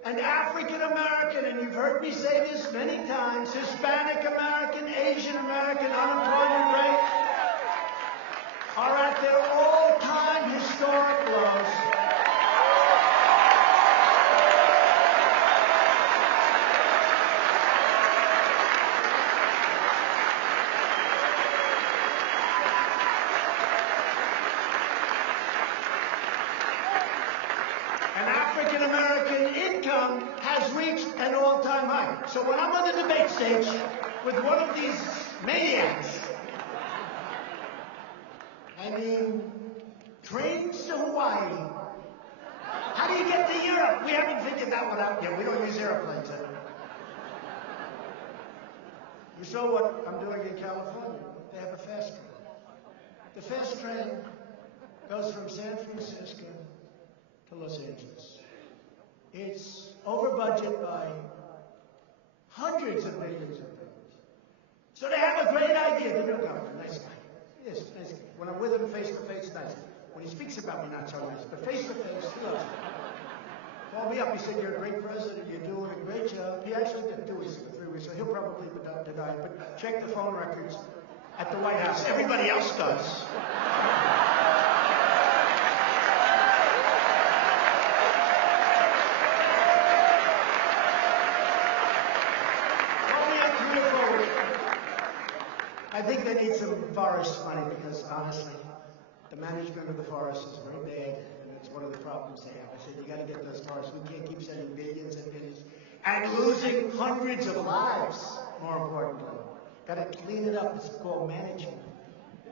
and African American, and you've heard me say this many times, Hispanic American, Asian American unemployment rates are at their all-time historic lows. African-American income has reached an all-time high. So when I'm on the debate stage with one of these maniacs, I mean, trains to Hawaii. How do you get to Europe? We haven't figured that one out yet. We don't use airplanes anymore. You saw what I'm doing in California. They have a fast train. The fast train goes from San Francisco to Los Angeles. It's over budget by hundreds of millions of dollars. So they have a great idea. The new governor, nice guy. Yes, nice guy. When I'm with him face to face, nice. When he speaks about me, not so nice. But face to face, he loves me. Called me up. He said, "You're a great president. You're doing a great job." He actually did 2 weeks ago, 3 weeks ago. He'll probably deny it. But check the phone records at the White House. Everybody else does. I think they need some forest money because, honestly, the management of the forest is very bad, and it's one of the problems they have. I said, you got to get those forests. We can't keep sending billions and billions and losing hundreds of lives, more importantly. Got to clean it up. It's called management.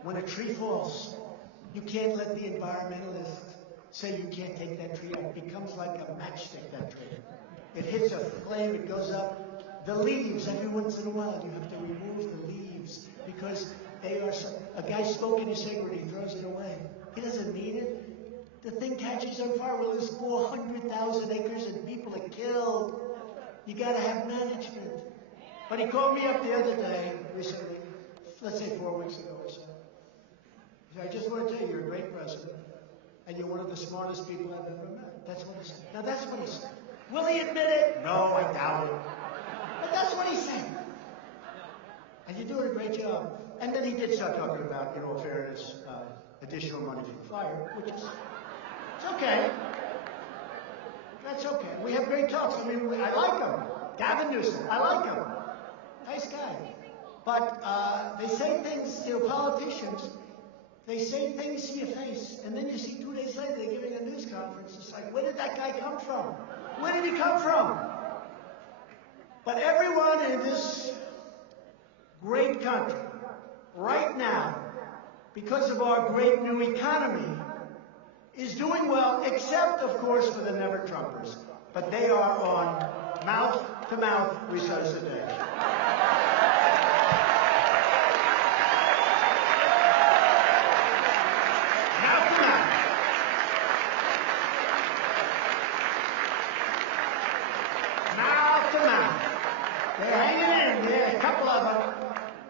When a tree falls, you can't let the environmentalist say you can't take that tree out. It becomes like a matchstick, that tree. It hits a flame, it goes up. The leaves, every once in a while, you have to remove the leaves because they are a guy smoking a cigarette, he throws it away. He doesn't need it. The thing catches on fire. Well, there's 400,000 acres and people are killed. You got to have management. But he called me up the other day, recently, let's say 4 weeks ago or so. He said, I just want to tell you, you're a great president, and you're one of the smartest people I've ever met. That's what he said. Now, that's what he said. Will he admit it? No, I doubt it. But that's what he said. And you're doing a great job. And then he did start talking about, in all fairness, additional money for fire, which is, it's okay. That's okay. We have great talks. I mean, I like him. Gavin Newsom, I like him. Nice guy. But they say things, politicians, they say things to your face, and then you see 2 days later they're giving a news conference. It's like, where did that guy come from? Where did he come from? But everyone in this great country, right now, because of our great new economy, is doing well, except, of course, for the never-Trumpers. But they are on mouth-to-mouth resuscitation. They're hanging in there, a couple of them.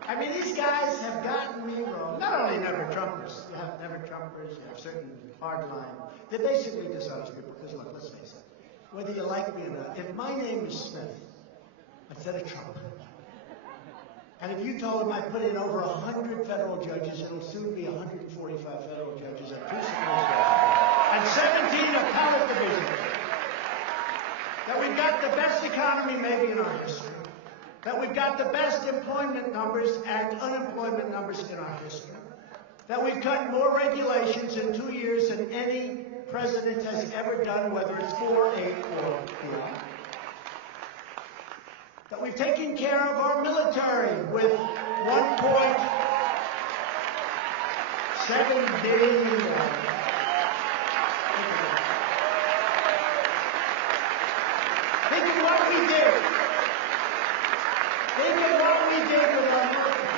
I mean, these guys have gotten me wrong. Not only never-Trumpers, you have never-Trumpers, certain hard line. They're basically dishonest people because, look, let's face it, whether you like me or not, if my name is Smith instead of Trump, and if you told him I put in over 100 federal judges, it'll soon be 145 federal judges and 2 Supreme Court and 17 appellate divisions, that we've got the best economy maybe in our history, that we've got the best employment numbers and unemployment numbers in our history, that we've cut more regulations in 2 years than any president has ever done, whether it's 4, 8, or beyond, that we've taken care of our military with $1.7 billion. Think of what we did. Think of what we did with our military.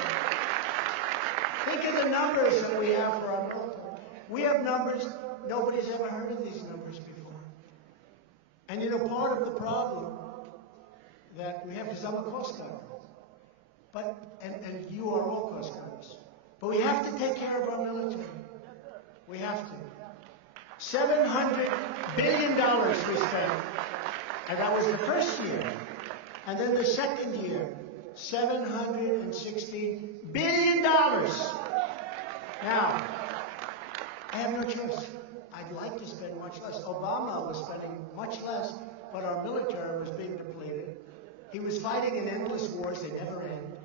Think of the numbers that we have for our military. We have numbers, nobody's ever heard of these numbers before. And you know, part of the problem that we have, because I'm a Coast Guard, and you are all Coast Guards, but we have to take care of our military. We have to. $700 billion we spent, and that was the first year. And then the second year, $716 billion. Now, I have no choice. I'd like to spend much less. Obama was spending much less, but our military was being depleted. He was fighting in endless wars, they never end.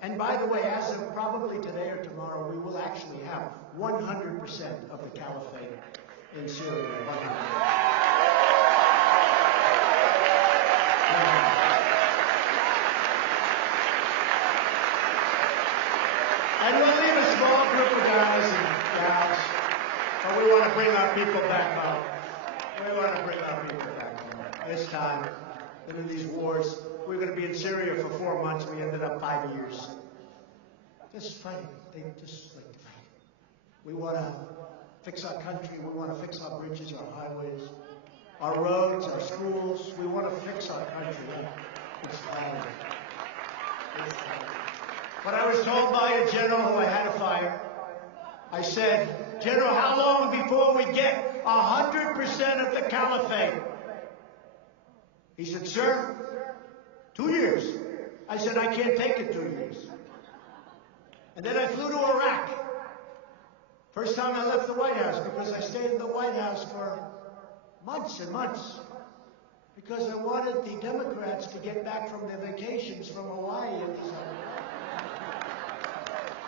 And by the way, as of probably today or tomorrow, we will actually have 100% of the caliphate in Syria. 100%. And we'll leave a small group of guys and gals, but we want to bring our people back home. We want to bring our people back home. It's time. In these wars, we were going to be in Syria for 4 months. We ended up 5 years. Just fighting. They just like to fight. We want to fix our country. We want to fix our bridges, our highways, our roads, our schools. We want to fix our country. It's time. It's time. But I was told by a general who I had to fire, I said, General, how long before we get 100% of the caliphate? He said, sir, 2 years. I said, I can't take it 2 years. And then I flew to Iraq. First time I left the White House, because I stayed in the White House for months and months. Because I wanted the Democrats to get back from their vacations from Hawaii in December.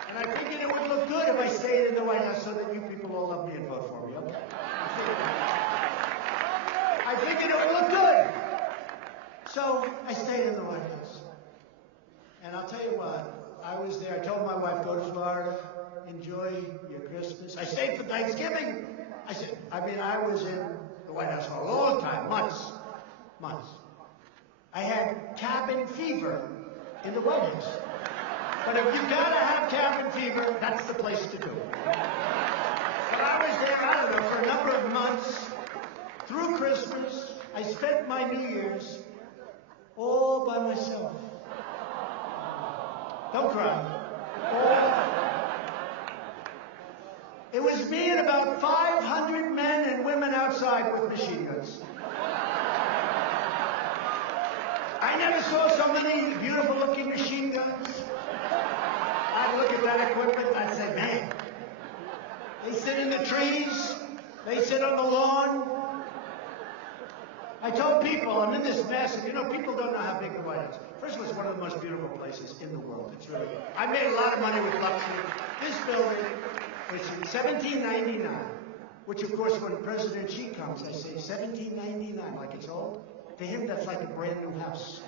And I figured it would look good if I stayed in the White House so that you people all love me and vote for me, okay? I figured it would look good. So I stayed in the White House. And I'll tell you what, I was there. I told my wife, go to Florida, enjoy your Christmas. I stayed for Thanksgiving. I was in the White House for a long time, months. I had cabin fever in the White House. But if you've got to have cabin fever, that's the place to do it. But I was there, I don't know, for a number of months, through Christmas. I spent my New Year's all by myself. Don't cry. It was me and about 500 men and women outside with machine guns. I never saw so many beautiful-looking machine guns. I'd look at that equipment and I'd say, man, they sit in the trees, they sit on the lawn. I told people, I'm in this mess, and you know, people don't know how big the White House is. First of all, it's one of the most beautiful places in the world. It's really good. I made a lot of money with luxury. This building, which in 1799, which of course when President Xi comes, I say 1799, like it's old. To him, that's like a brand new house.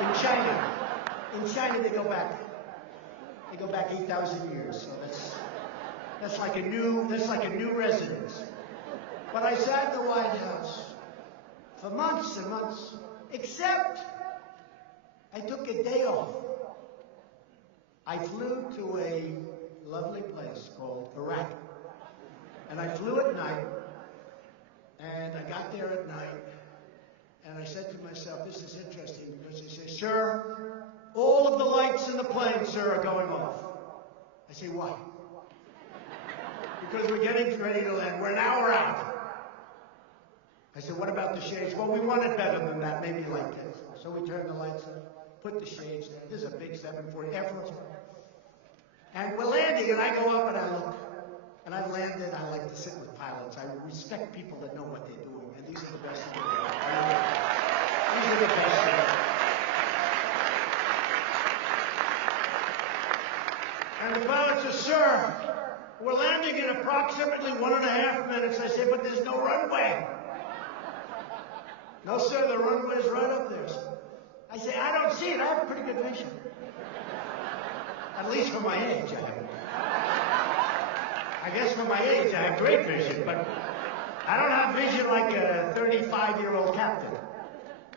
In China, they go back 8,000 years. So that's like a new residence. But I sat in the White House for months and months, except I took a day off. I flew to a lovely place called Iraq. And I flew at night, and I got there at night, and I said to myself, this is interesting, because they say, sir, all of the lights in the plane, sir, are going off. I say, why? because we're getting ready to land. We're an hour out. I said, what about the shades? Well, we want it better than that, maybe like this. So we turned the lights on, put the shades there. This is a big 740 Air Force. And we're landing, and I go up and I look. And I landed. I like to sit with pilots. I respect people that know what they're doing. And these are the best of the world. These are the best of the world. And the pilot says, sir, we're landing in approximately 1.5 minutes. I said, but there's no runway. No, sir, the runway is right up there. I say, I don't see it. I have pretty good vision. At least for my age, I have. I guess for my age, I have great vision, but I don't have vision like a 35-year-old captain.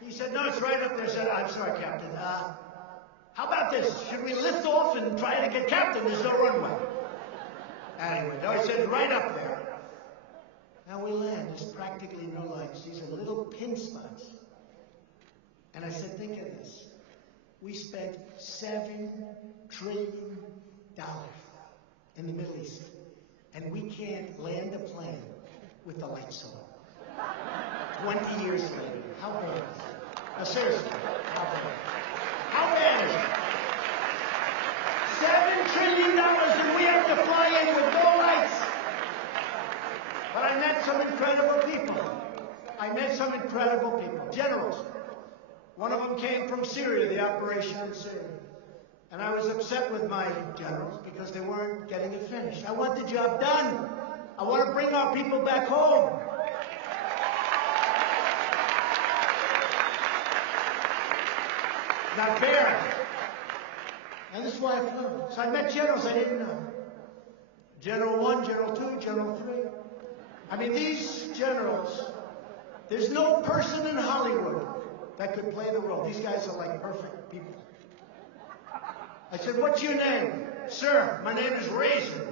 He said, no, it's right up there. I said, I'm sorry, Captain. How about this? Should we lift off and try to get Captain? There's no runway. Anyway, no, he said, right up there. Now we land. There's practically no lights. These are little pin spots. And I said, think of this. We spent $7 trillion in the Middle East. And we can't land a plane with the lights on. 20 years later. How bad is it? Now, seriously, how bad? How bad is it? $7 trillion and we have to fly in with no lights. But I met some incredible people. Generals. One of them came from Syria, the operation in Syria. And I was upset with my generals because they weren't getting it finished. I want the job done. I want to bring our people back home. Not fair. And this is why I flew. So I met generals I didn't know. General 1, General 2, General 3. I mean, these generals, there's no person in Hollywood that could play the role. These guys are like perfect people. I said, what's your name? Sir, my name is Raisin.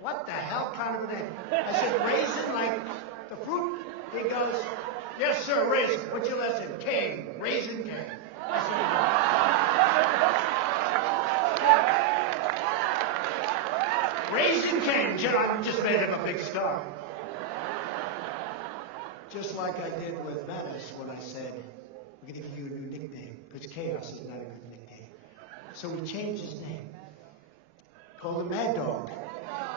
What the hell kind of a name? I said, Raisin, like the fruit? He goes, yes, sir, Raisin. What's your last name? Kane. Raisin Kane. I said, Raisin Kane. I just made him a big star. Just like I did with Mattis when I said, we're going to give you a new nickname, because Chaos is not a good nickname. So we changed his name. Called him Mad Dog.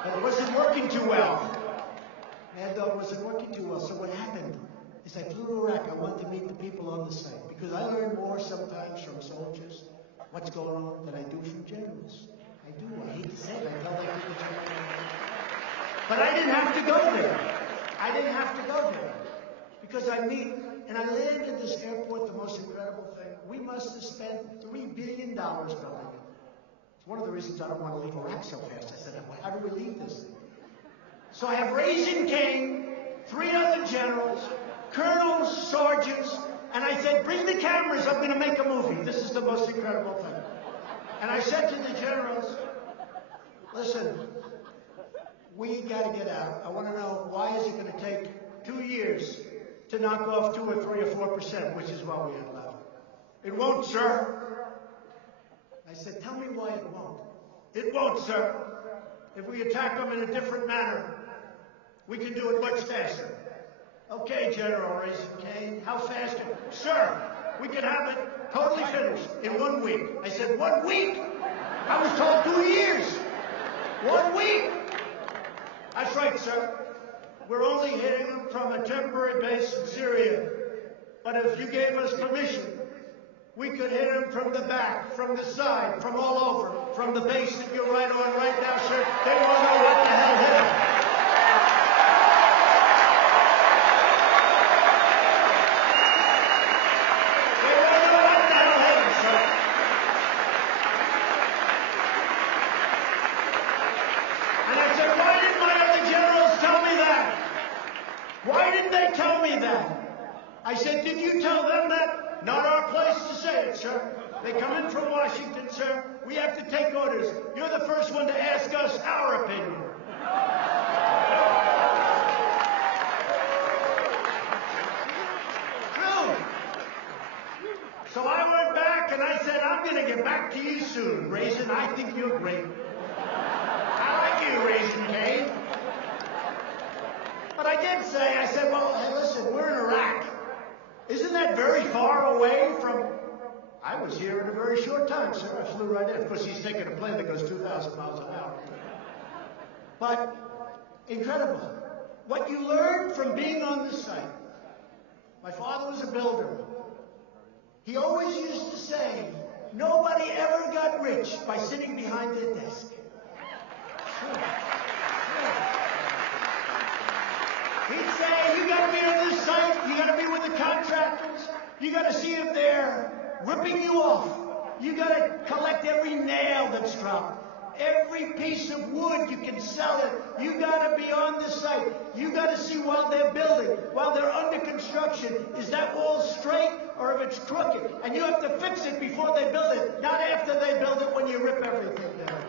But it wasn't working too well. Mad Dog wasn't working too well. So what happened is I flew to Iraq. I wanted to meet the people on the site, because I learn more sometimes from soldiers, what's going on, than I do from generals. I do. I hate to say it. I felt like it was going on. But I didn't have to go there. Because I meet, and I land at this airport, the most incredible thing. We must have spent $3 billion building it. It's one of the reasons I don't want to leave Iraq so fast. I said, how do we leave this thing? So I have Raisin King, 3 other generals, colonels, sergeants, and I said, bring the cameras, I'm going to make a movie. This is the most incredible thing. And I said to the generals, listen, we got to get out. I want to know, why is it going to take 2 years to knock off 2 or 3 or 4%, which is what we had left? It won't, sir. I said, tell me why it won't. It won't, sir. If we attack them in a different manner, we can do it much faster. Okay, General Raisin Kane, how fast? Sir, we can have it totally finished in 1 week. I said, 1 week? I was told 2 years. 1 week? That's right, sir. We're only hitting them from a temporary base in Syria. But if you gave us permission, we could hit them from the back, from the side, from all over, from the base that you're right on right now, sir. They won't know what the hell hit them. They won't know what the hell hit them, sir. And I said, why didn't my other generals tell me that? Why didn't they tell me that? I said, did you tell them that? Not our place to say it, sir. They come in from Washington, sir. We have to take orders. You're the first one to ask us our opinion. True. So I went back and I said, I'm going to get back to you soon, Raisin. I think you're great. I like you, Raisin Kane. But I did say, I said, well, hey, listen, we're in Iraq. Isn't that very far away from... I was here in a very short time, sir. I flew right in. Of course, he's taking a plane that goes 2,000 miles an hour. But incredible. What you learn from being on this site. My father was a builder. He always used to say, nobody ever got rich by sitting behind their desk. He'd say, you got to be on this site, you got to be with the contractors, you got to see if they're ripping you off. You got to collect every nail that's dropped. Every piece of wood, you can sell it. You got to be on the site. You got to see while they're building, while they're under construction, is that wall straight or if it's crooked? And you have to fix it before they build it, not after they build it when you rip everything down.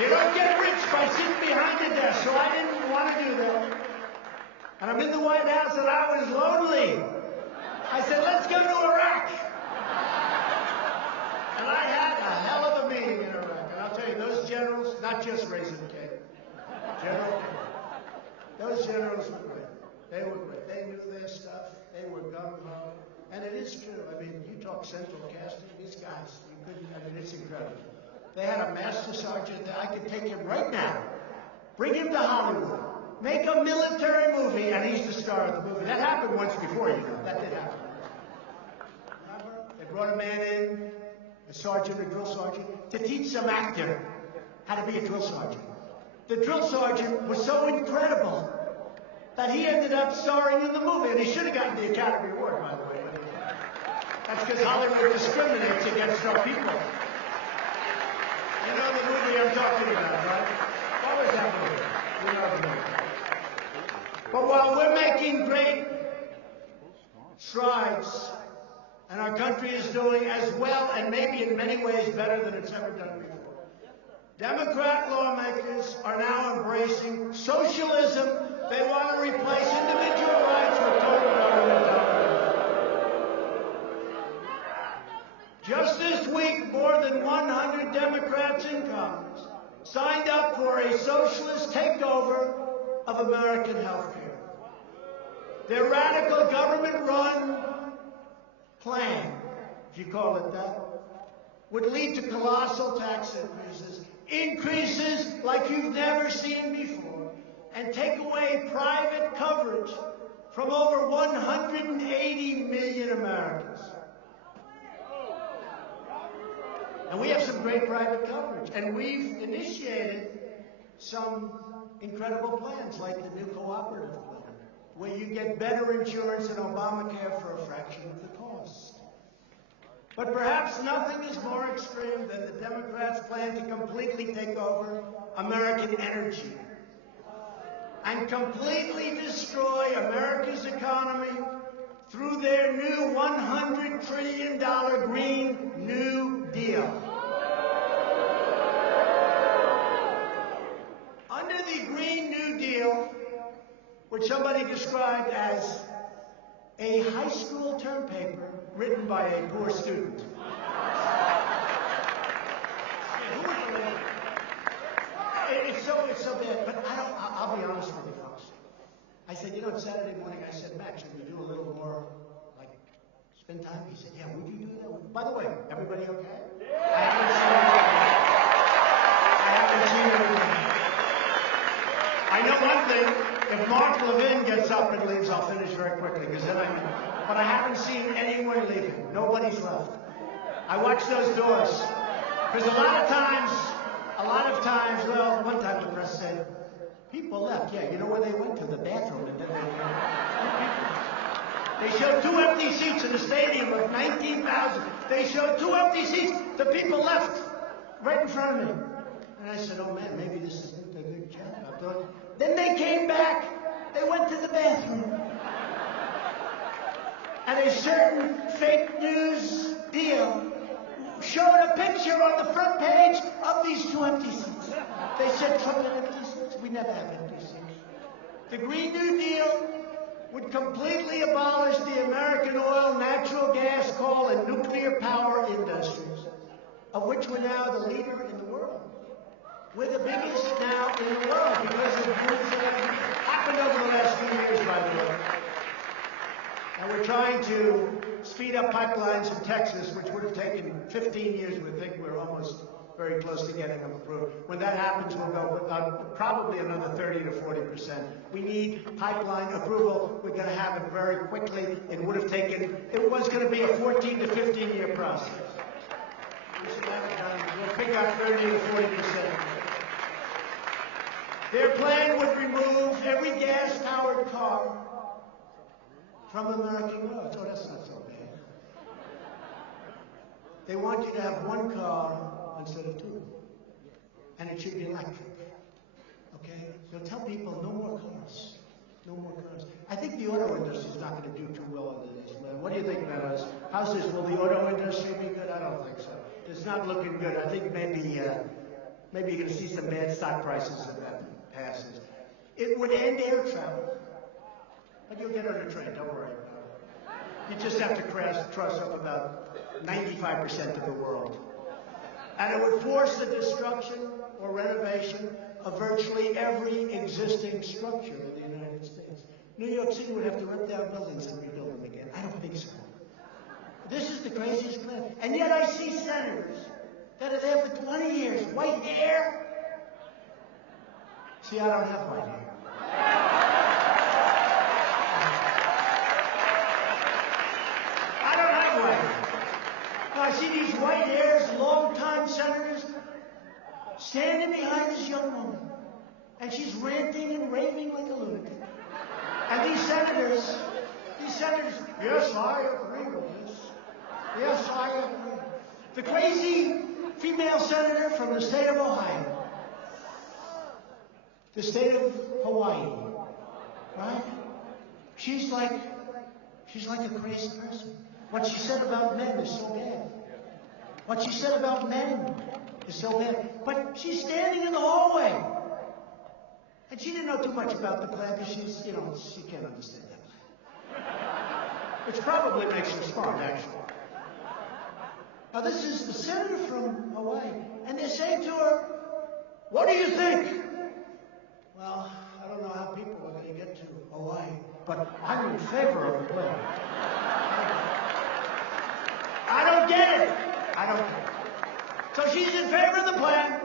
You don't get rich by sitting behind the desk, so I didn't want to do that. And I'm in the White House and I was lonely. I said, let's go to Iraq. And I had a hell of a meeting in Iraq. And I'll tell you, those generals, not just Raisin King, General, those generals were great. They were great. They knew their stuff. They were gung-ho. And it is true. I mean, you talk central casting, these guys, you couldn't, I mean, it's incredible. They had a master sergeant that I could take him right now, bring him to Hollywood, make a military movie, and he's the star of the movie. That happened once before, you know. That did happen. Remember? They brought a man in, a sergeant, a drill sergeant, to teach some actor how to be a drill sergeant. The drill sergeant was so incredible that he ended up starring in the movie, and he should have gotten the Academy Award, by the way. That's because Hollywood discriminates against our people. You know the movie I'm talking about, right? What was that movie? You know the movie. But while we're making great strides, and our country is doing as well, and maybe in many ways better than it's ever done before, Democrat lawmakers are now embracing socialism. They want to replace individual rights with total government dominance. Just this week, more than 100 Democrats in Congress signed up for a socialist takeover of American health care. Their radical government-run plan, if you call it that, would lead to colossal tax increases like you've never seen before, and take away private coverage from over 180 million Americans. And we have some great private coverage, and we've initiated some incredible plans like the new cooperative plan, where you get better insurance in Obamacare for a fraction of the cost. But perhaps nothing is more extreme than the Democrats' plan to completely take over American energy and completely destroy America's economy through their new $100 trillion Green New Deal. Under the Green New Deal, which somebody described as a high school term paper written by a poor student. It's so bad, but I'll be honest with you folks. I said, you know, Saturday morning, I said, Max, should we do a little more, like, spend time? He said, yeah, would you do that? By the way, everybody okay? I haven't seen anything. I know one thing, if Mark Levin gets up and leaves, I'll finish very quickly, because then but I haven't seen anyone leaving. Nobody's left. I watch those doors, because a lot of times, well, one time the press said, people left. Yeah, you know where they went? To the bathroom. And then they showed 2 empty seats in a stadium of 19,000. They showed 2 empty seats. The people left right in front of me. And I said, oh man, maybe this isn't a good job. Then they came back. They went to the bathroom. And a certain fake news deal showed a picture on the front page of these 2 empty seats. They said, Trump had empty seats. We never have empty seats. The Green New Deal would completely abolish the American oil, natural gas, coal, and nuclear power industries, of which we're now the leader in the world. We're the biggest now in the world because of moves that have happened over the last few years, by the way. And we're trying to speed up pipelines in Texas, which would have taken 15 years. We think we're almost very close to getting them approved. When that happens, we'll go probably another 30 to 40%. We need pipeline approval. We're going to have it very quickly. It would have taken, it was going to be a 14 to 15 year process. We should have it done. We'll pick up 30 to 40%. Their plan would remove every gas-powered car from American roads. Oh, that's not so bad. They want you to have one car instead of two. And it should be electric. Okay? So tell people no more cars. No more cars. I think the auto industry is not going to do too well under this plan. What do you think about us? How's this? Will the auto industry be good? I don't think so. It's not looking good. I think maybe you're going to see some bad stock prices if that passes. It would end air travel. But you'll get on a train, don't worry about it. You just have to truss up about 95% of the world. And it would force the destruction or renovation of virtually every existing structure in the United States. New York City would have to rip down buildings and rebuild them again. I don't think so. This is the craziest plan. And yet I see senators that are there for 20 years, white hair. See, I don't have white hair. I see these white hairs, long-time senators, standing behind this young woman. And she's ranting and raving like a lunatic. And these senators, yes, I agree with this. Yes, I agree. The crazy female senator from the state of Ohio. The state of Hawaii. Right? She's like a crazy person. What she said about men is so bad. What she said about men is so bad. But she's standing in the hallway. And she didn't know too much about the plan because she's, she can't understand that plan. Which probably makes her smart, actually. Now, this is the senator from Hawaii. And they're saying to her, what do you think? Well, I don't know how people are going to get to Hawaii, but I'm in favor of the plan. I don't get it. I don't get it. So she's in favor of the plan,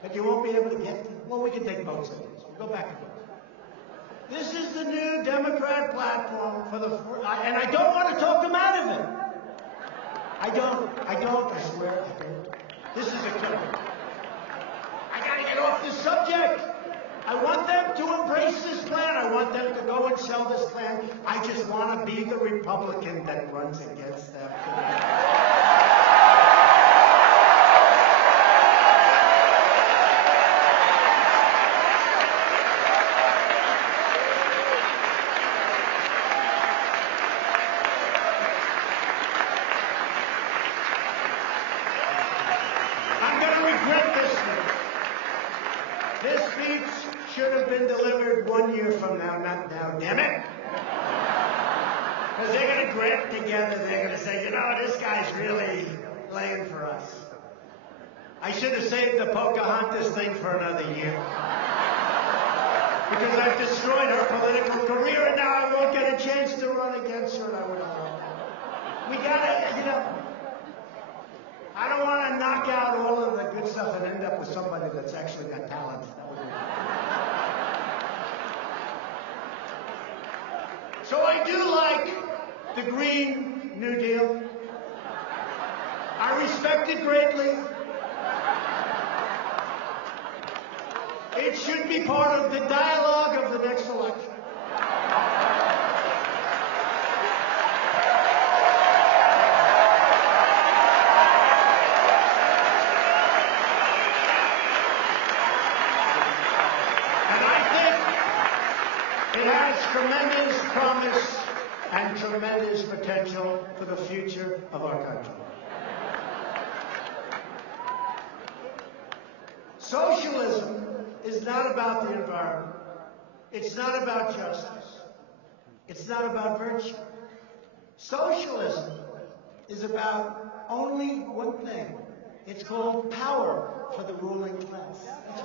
but you won't be able to get it. Well, we can take votes on this. We'll go back and forth. This is the new Democrat platform for the, and I don't want to talk them out of it. I don't, I swear I don't. This is a killer. I gotta get off this subject. I want them to embrace this plan. I want them to go and sell this plan. I just want to be the Republican that runs against them. I'm going to regret this speech. This speech should have been delivered 1 year from now, not now, damn it. Because they're going to grab together, they're going to say, this guy's really laying for us. I should have saved the Pocahontas thing for another year. Because I've destroyed her political career and now I won't get a chance to run against her and I would have. We got to, I don't want to knock out all of the good stuff and end up with somebody that's actually got talent. So I do like the Green New Deal. I respect it greatly. It should be part of the dialogue of the next election. It has tremendous promise and tremendous potential for the future of our country. Socialism is not about the environment. It's not about justice. It's not about virtue. Socialism is about only one thing. It's called power for the ruling class. That's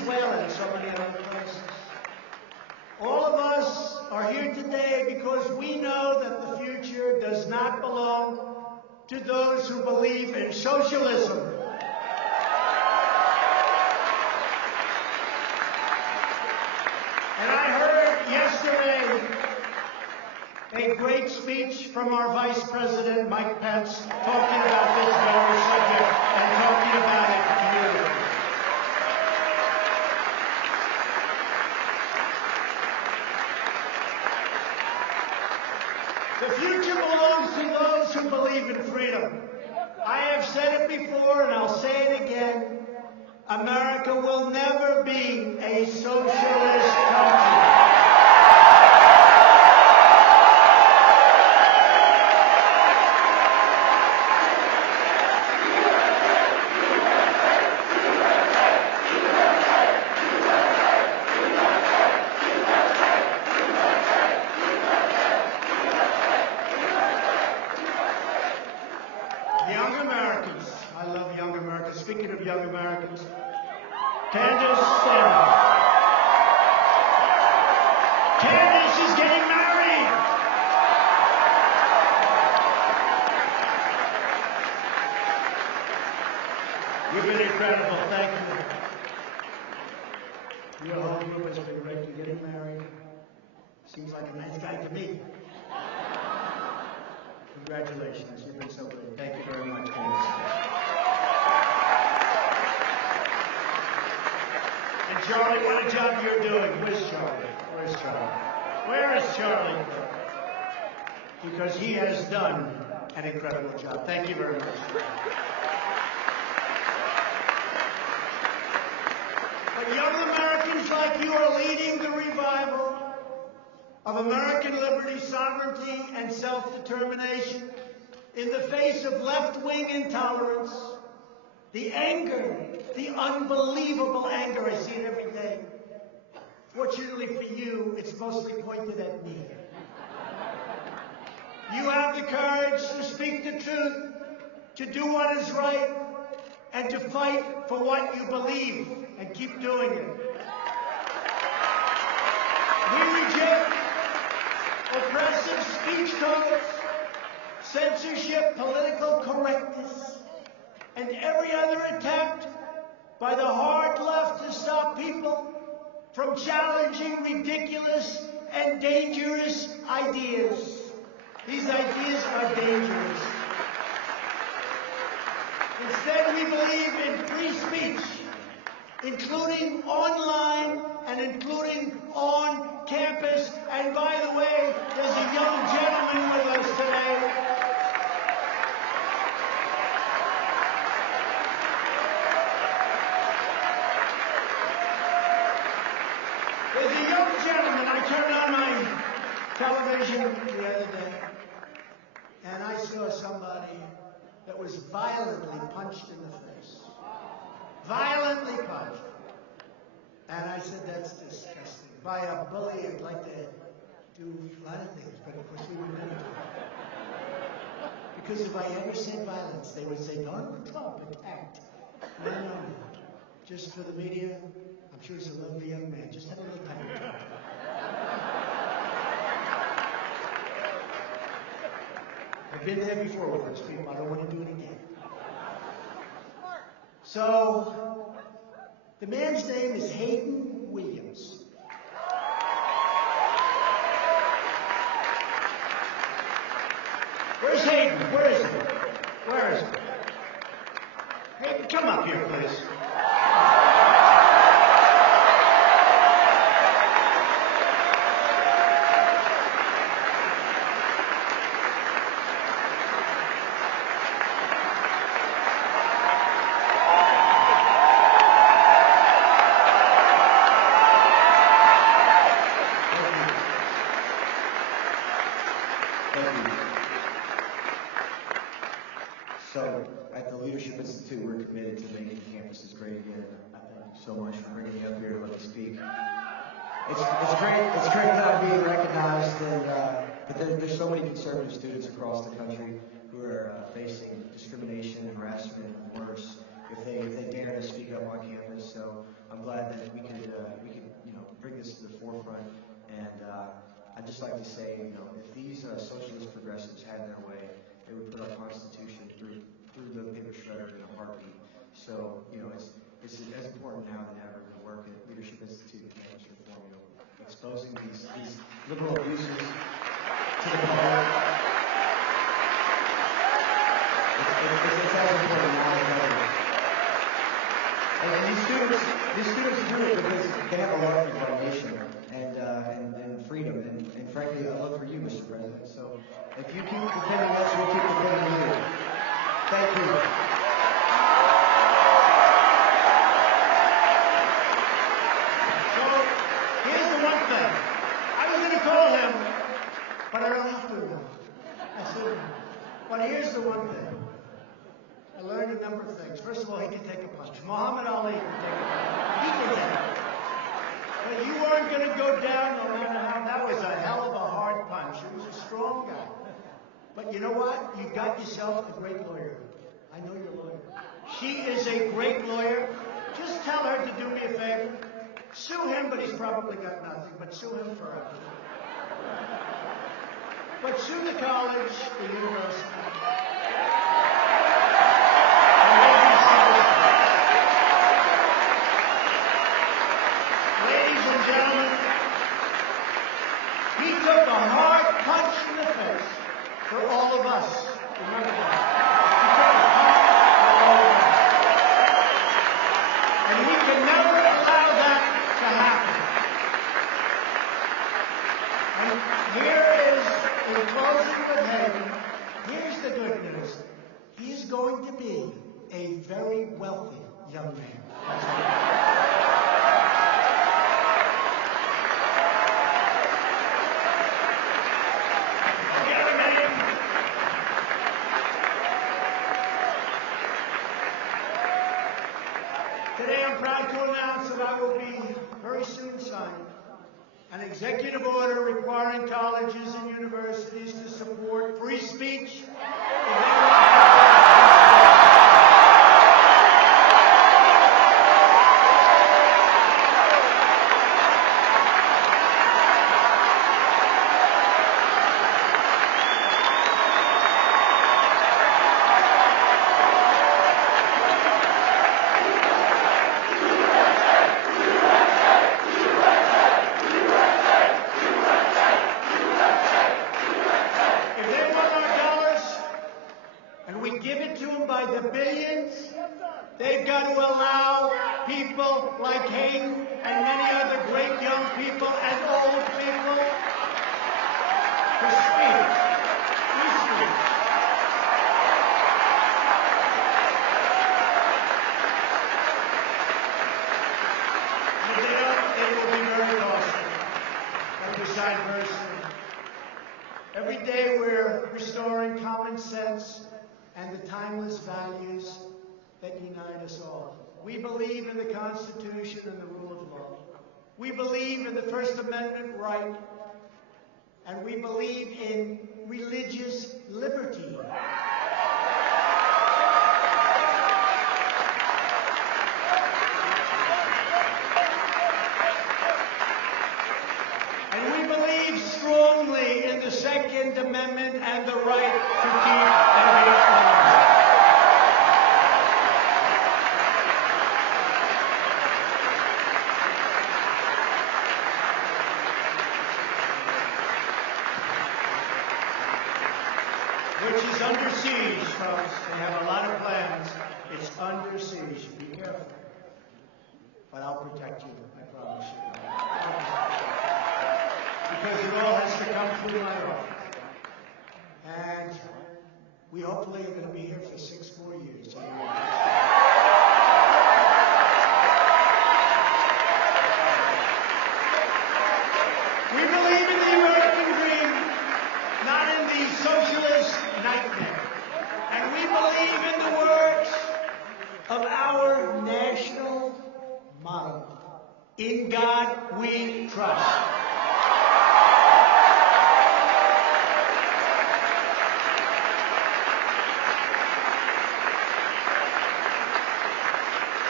Venezuela and so many other places. All of us are here today because we know that the future does not belong to those who believe in socialism. And I heard yesterday a great speech from our Vice President, Mike Pence, talking about this very subject and talking about it here. The future belongs to those who believe in freedom. I have said it before and I'll say it again. America will never be a socialist country. Young Americans, I love young Americans. Speaking of young Americans, Candace, Candace is getting married. You've been incredible. Thank you. Your whole group has been great. You're getting married. Seems like a nice guy to me. Congratulations. You've been so great. Thank you very much, Candace. And Charlie, what a job you're doing. Where's Charlie? Where's Charlie? Where is Charlie? Because he has done an incredible job. Thank you very much. But young Americans like you are leading the revival of American liberty, sovereignty, and self-determination in the face of left-wing intolerance. The anger, the unbelievable anger, I see it every day. Fortunately for you, it's mostly pointed at me. You have the courage to speak the truth, to do what is right, and to fight for what you believe, and keep doing it. We reject oppressive speech codes, censorship, political correctness, and every other attempt by the hard left to stop people from challenging ridiculous and dangerous ideas. These ideas are dangerous. Instead, we believe in free speech, including online and including on campus. And by the way, there's a young gentleman with us today. There's a young gentleman. I turned on my television the other day, and I saw somebody that was violently punched in the face. Violently punched. And I said, that's disgusting. By a bully, I'd like to do a lot of things, but of course we would never do it. Because if I ever said violence, they would say, Donald Trump attacked. No, no, no. Just for the media, I'm sure he's a lovely young man. Just have a little time. I've been there before with those people. I don't want to do it again. So, the man's name is Hayden Williams. Where's Hayden? Where is he? Where is he? Hayden, come up here, please. So, at the Leadership Institute, we're committed to making campuses great again. I thank you so much for bringing me up here to let me speak. It's great that I'm being recognized, and but there's so many conservative students across the country who are facing discrimination, harassment, and worse if they dare to speak up on campus. So I'm glad glad that we could bring this to the forefront. And I'd just like to say, if these socialist progressives had their way, they would put our Constitution through the paper shredder in a heartbeat. So, it's as important now than ever to work at Leadership Institute and Campus Reform, exposing these liberal abuses to the public. It's as important now than ever. And these students do it because they have a love for our nation and freedom. And frankly, a love for you, Mr. President. So if you keep defending us, we'll keep defending you. Thank you. So here's the one thing. I was going to call him, but I don't have to now. I said, but here's the one thing. I learned a number of things. First of all, he can take a punch. Muhammad Ali can take a punch. He can take it. But you weren't going to go down no matter how. That was a hell of a hard punch. He was a strong guy. But you know what? You got yourself a great lawyer. I know you're a lawyer. She is a great lawyer. Just tell her to do me a favor. Sue him, but he's probably got nothing. But sue him forever. But sue the college, the university. Ladies and gentlemen, he took a hard punch in the face for all of us. Remember that. He took a punch for all of us. And we can never allow that to happen. And here is, in closing with Hayden, here's the good news. He is going to be a very wealthy young man. Today I'm proud to announce that I will be very soon signing an executive order requiring colleges and universities to support free speech. They've got to allow people like Hayden and many other great young people and old people to speak. Free speech. They will be very costly. But beside mercy, every day we're restoring common sense and the timeless values that unite us all. We believe in the Constitution and the rule of law. We believe in the First Amendment right. And we believe in religious liberty. And we believe strongly in the Second Amendment and the right to keep and bear arms. Which is under siege, folks. They have a lot of plans. It's under siege. Be careful. But I'll protect you, I promise you. Because it all has to come through my office. And we hopefully are going to be here for 6 more years. We believe in the American dream, not in the socialist nightmare. And we believe in the words of our national motto, in God we trust.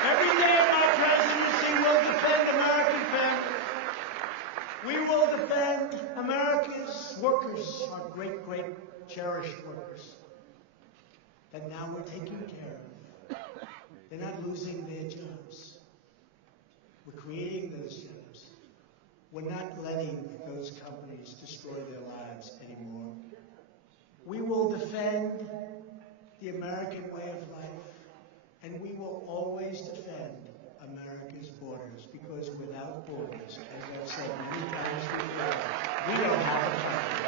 Every day of my presidency will defend workers, our great, great cherished workers, that now we're taking care of. They're not losing their jobs. We're creating those jobs. We're not letting those companies destroy their lives anymore. We will defend the American way of life, and we will always defend America's borders, because without borders, as I've said many times before, we don't have a country.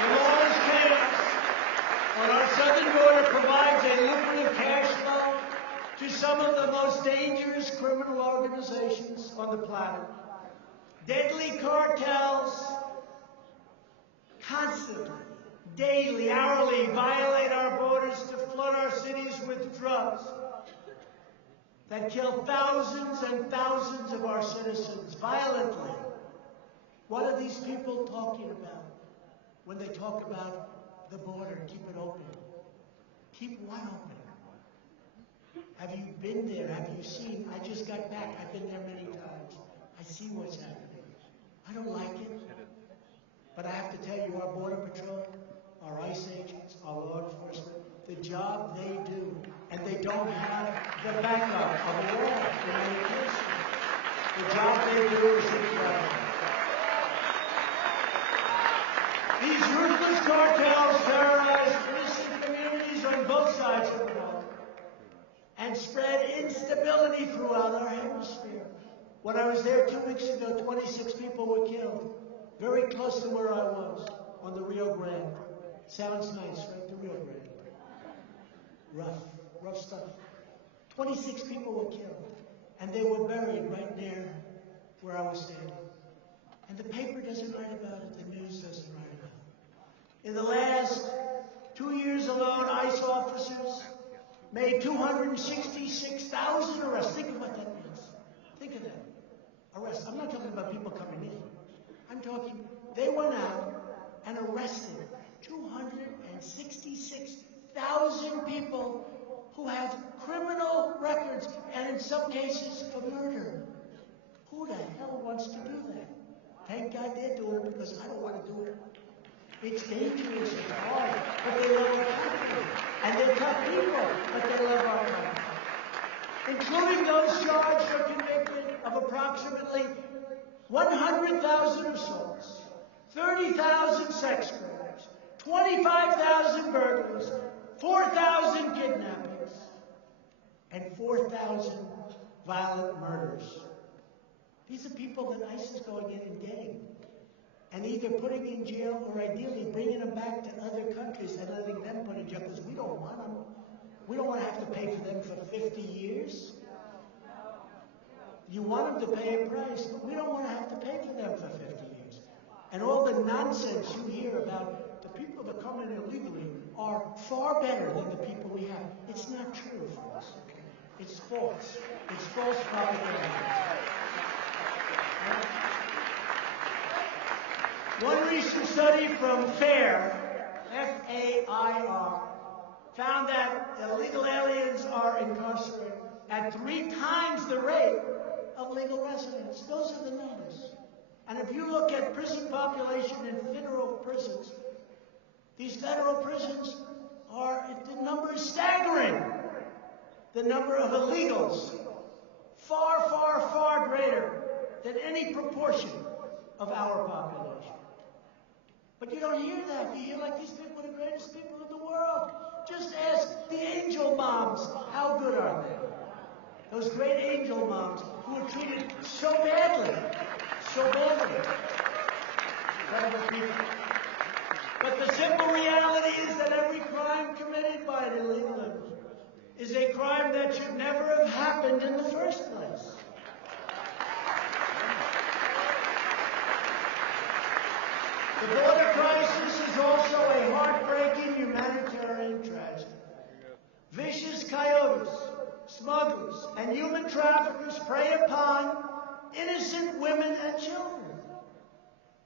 The law's chaos on our southern border provides a lucrative cash flow to some of the most dangerous criminal organizations on the planet. Deadly cartels constantly, daily, hourly violate our borders to flood our cities with drugs that kill thousands and thousands of our citizens violently. What are these people talking about when they talk about the border? Keep it open. Keep what open? Have you been there? Have you seen? I just got back. I've been there many times. I see what's happening. I don't like it. But I have to tell you, our Border Patrol, our ICE agents, our law enforcement, the job they do, and they don't have the backup of a law in many cases. The job they do is incredible. These ruthless cartels terrorize innocent communities on both sides of the border and spread instability throughout our hemisphere. When I was there 2 weeks ago, 26 people were killed, very close to where I was, on the Rio Grande. Sounds nice, right? The Rio Grande. Rough stuff. 26 people were killed, and they were buried right near where I was standing. And the paper doesn't write about it, the news doesn't write about it. In the last 2 years alone, ICE officers made 266,000 arrests. Think of what that means. Think of that. Arrests. I'm not talking about people coming in. I'm talking, they went out and arrested 266,000 people who have criminal records, and in some cases for murder. Who the hell wants to do that? Thank God they're doing it, because I don't want to do it. It's dangerous, it's hard, but they love our country. And they're tough people, but they love our country. Including those charged or convicted of approximately 100,000 assaults, 30,000 sex crimes, 25,000 burglaries, 4,000 kidnappings, and 4,000 violent murders. These are people that ICE is going in and getting, and either putting in jail or ideally bringing them back to other countries and letting them put in jail, because we don't want them. We don't want to have to pay for them for 50 years. You want them to pay a price, but we don't want to have to pay for them for 50 years. And all the nonsense you hear about the people that come in illegally are far better than the people we have. It's not true, folks. It's false. It's false propaganda. One recent study from FAIR, F-A-I-R, found that illegal aliens are incarcerated at 3 times the rate of legal residents. Those are the numbers. And if you look at prison population in federal prisons, these federal prisons the number is staggering. The number of illegals, far, far, far greater than any proportion of our population. But you don't hear that. You hear like these people are the greatest people in the world. Just ask the angel moms, how good are they? Those great angel moms who are treated so badly. So badly. Incredible people. But the simple reality is that every crime committed by an illegal immigrant is a crime that should never have happened in the first place. The border crisis is also a heartbreaking humanitarian tragedy. Vicious coyotes, smugglers, and human traffickers prey upon innocent women and children.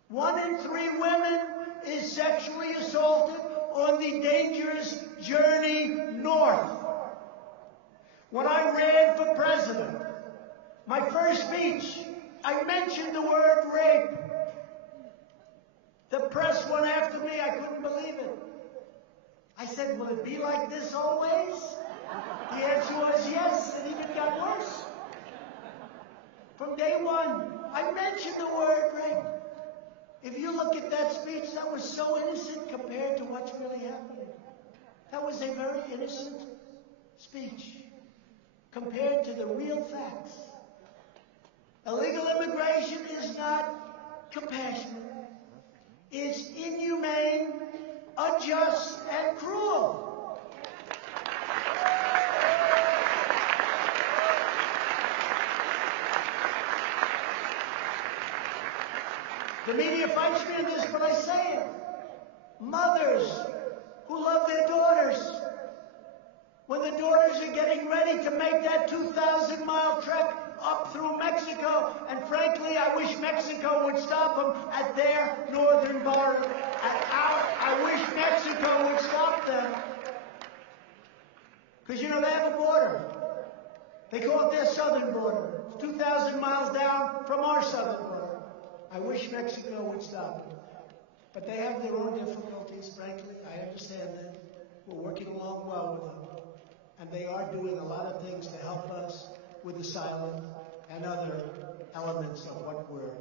1 in 3 women is sexually assaulted on the dangerous journey north. When I read My first speech, I mentioned the word rape. The press went after me. I couldn't believe it. I said, will it be like this always? The answer was yes. It even got worse. From day one, I mentioned the word rape. If you look at that speech, that was so innocent compared to what's really happening. That was a very innocent speech compared to the real facts. Illegal immigration is not compassionate. It's inhumane, unjust, and cruel. The media fights me on this, but I say it. Mothers who love their daughters, when the daughters are getting ready to make that 2,000-mile trek up through Mexico, and frankly, I wish Mexico would stop them at their northern border. I wish Mexico would stop them. Because, you know, they have a border. They call it their southern border. It's 2,000 miles down from our southern border. I wish Mexico would stop them. But they have their own difficulties, frankly. I understand that. We're working along well with them. And they are doing a lot of things to help us with asylum and other elements of what we're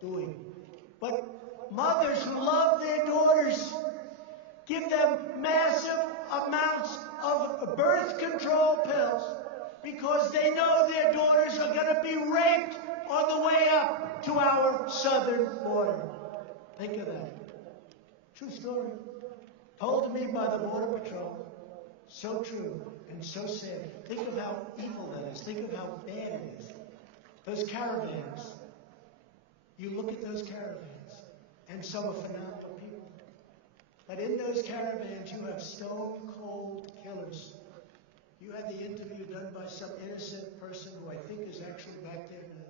doing. But mothers who love their daughters give them massive amounts of birth control pills because they know their daughters are going to be raped on the way up to our southern border. Think of that. True story. Told to me by the Border Patrol. So true and so sad. Think of how evil that is. Think of how bad it is. Those caravans. You look at those caravans, and some are phenomenal people. But in those caravans, you have stone-cold killers. You had the interview done by some innocent person who I think is actually back there now.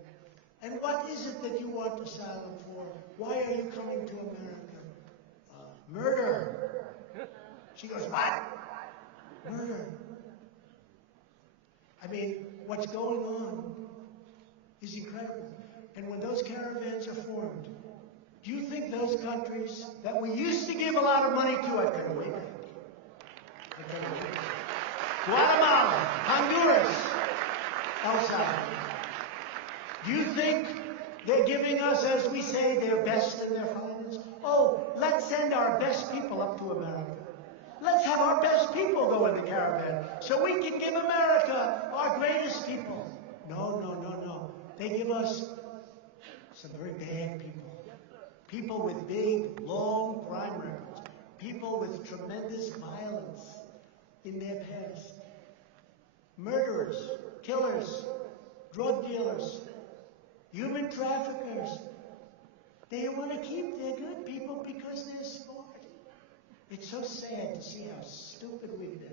And what is it that you want asylum for? Why are you coming to America? Murder. She goes, what? Murder. I mean, what's going on is incredible. And when those caravans are formed, do you think those countries that we used to give a lot of money to, I couldn't wait. Guatemala, Honduras, El Salvador. Do you think they're giving us, as we say, their best and their finest? Oh, let's send our best people up to America. Let's have our best people go in the caravan so we can give America our greatest people. No, no, no, no. They give us some very bad people. People with big, long crime records. People with tremendous violence in their past. Murderers, killers, drug dealers, human traffickers. They want to keep their good people because they're smart. It's so sad to see how stupid we've been.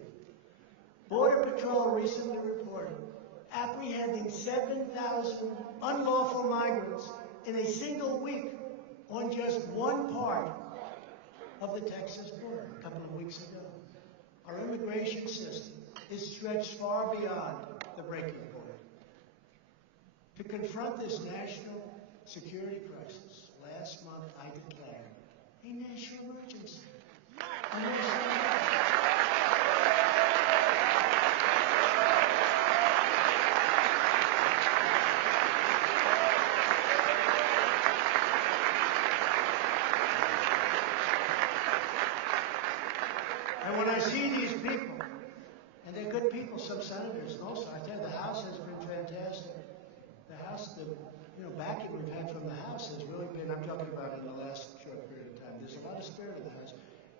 Border Patrol recently reported apprehending 7,000 unlawful migrants in a single week on just one part of the Texas border a couple of weeks ago. Our immigration system is stretched far beyond the breaking point. To confront this national security crisis, last month I declared a national emergency. A national emergency. And when I see these people, and they're good people, some senators, and also I tell you, the House has been fantastic. The House, the backing we've had from the House has really been, I'm talking about in the last short period of time. There's a lot of spirit in the House.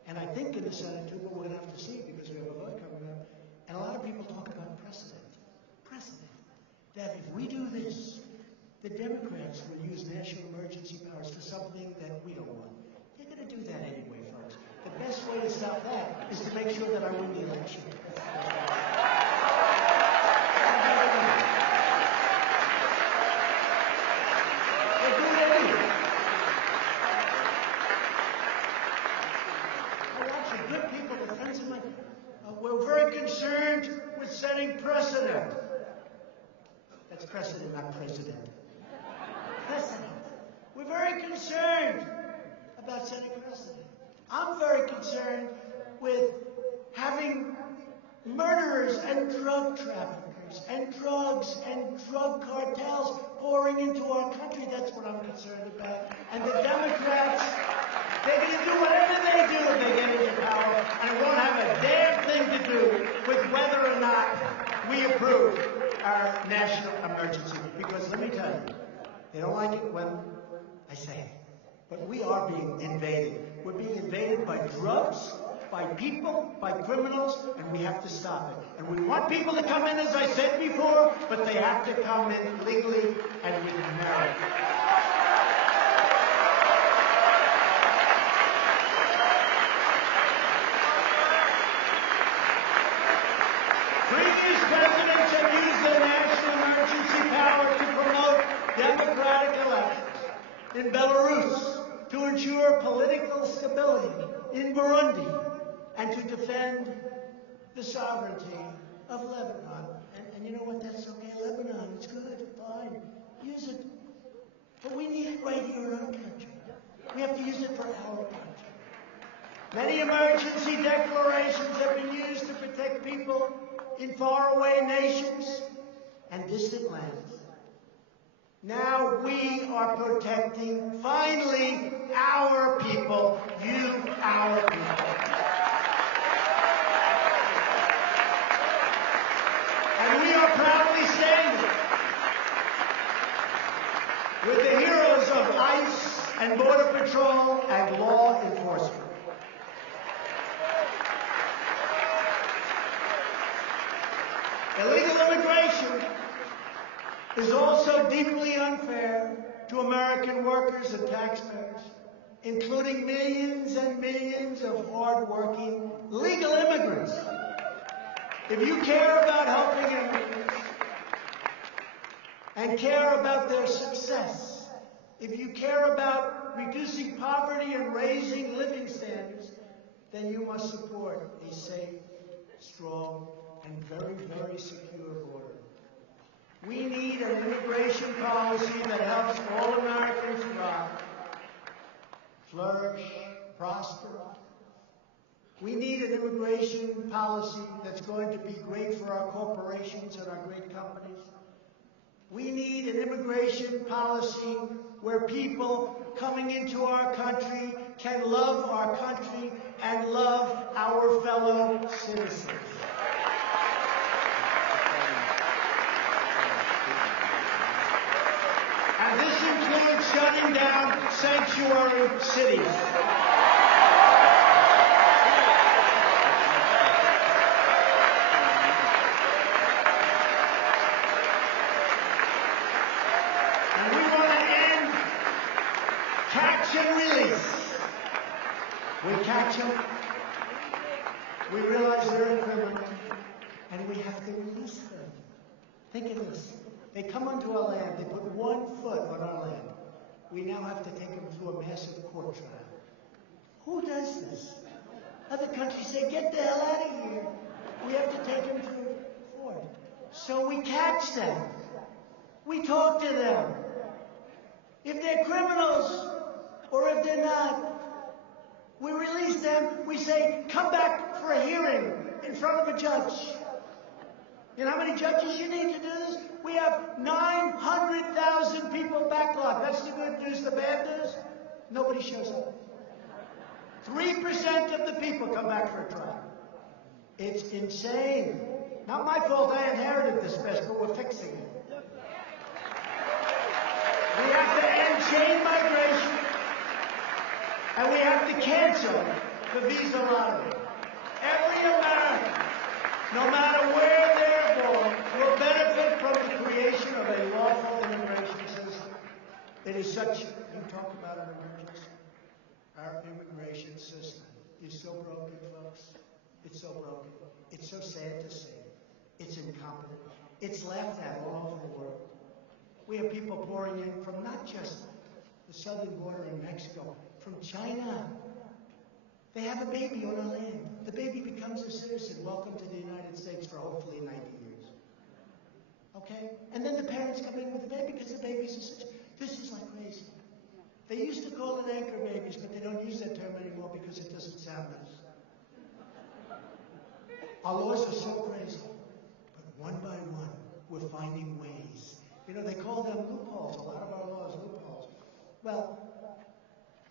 And I think in the Senate too, but we're going to have to see because we have a vote coming up. And a lot of people talk about precedent. Precedent. That if we do this, the Democrats will use national emergency powers for something that we don't want. They're going to do that anyway, folks. The best way to stop that is to make sure that I win the election. We're very concerned with setting precedent. That's President, not president. President. We're very concerned about setting precedent. I'm very concerned with having murderers and drug traffickers and drugs and drug cartels pouring into our country. That's what I'm concerned about. And the Democrats, they're going to do whatever they do if they get into power, and it won't have a damn thing to do with whether or not we approve our national emergency. Because let me tell you, they don't like it when I say it, but we are being invaded. We're being invaded by drugs, by people, by criminals, and we have to stop it. And we want people to come in, as I said before, but they have to come in legally and with merit. Previous presidents have used their national emergency power to promote democratic elections. In Belarus, to ensure political stability. In Burundi, and to defend the sovereignty of Lebanon. And you know what? That's okay. Lebanon, it's good, fine. Use it. But we need it right here in our country. We have to use it for our country. Many emergency declarations have been used to protect people in faraway nations and distant lands. Now we are protecting, finally, our people, you, our people. And we are proudly standing with the heroes of ICE and Border Patrol and law enforcement. Illegal immigration is also deeply unfair to American workers and taxpayers, including millions and millions of hard-working legal immigrants. If you care about helping immigrants and care about their success, if you care about reducing poverty and raising living standards, then you must support a safe, strong, and very, very secure border. We need an immigration policy that helps all Americans thrive, flourish, prosper. We need an immigration policy that's going to be great for our corporations and our great companies. We need an immigration policy where people coming into our country can love our country and love our fellow citizens. And this includes shutting down sanctuary cities. And we want to end catch and release. We catch them, we realize they're a criminal, and we have to release them. Think of this. They come onto our land, they put 1 foot on our land. We now have to take them through a massive court trial. Who does this? Other countries say, get the hell out of here. We have to take them through court. So we catch them. We talk to them. If they're criminals, or if they're not, we release them. We say, come back for a hearing in front of a judge. You know how many judges you need to do this? We have 900,000 people backlogged. That's the good news. The bad news? Nobody shows up. 3% of the people come back for a trial. It's insane. Not my fault. I inherited this mess, but we're fixing it. We have to end chain migration, and we have to cancel the visa lottery. Every American, no matter where they're born, will benefit from the creation of a lawful immigration system. It is such, you talk about an emergency. Our immigration system is so broken, folks. It's so broken. It's so sad to say. It's incompetent. It's laughed at all over the world. We have people pouring in from not just the southern border in Mexico, from China. They have a baby on our land. The baby becomes a citizen. Welcome to the United States for hopefully 90 years. Okay? And then the parents come in with the baby because the babies are such... This is like crazy. They used to call it anchor babies, but they don't use that term anymore because it doesn't sound nice. Our laws are so crazy. But one by one, we're finding ways. You know, they call them loopholes. A lot of our laws loopholes. Well,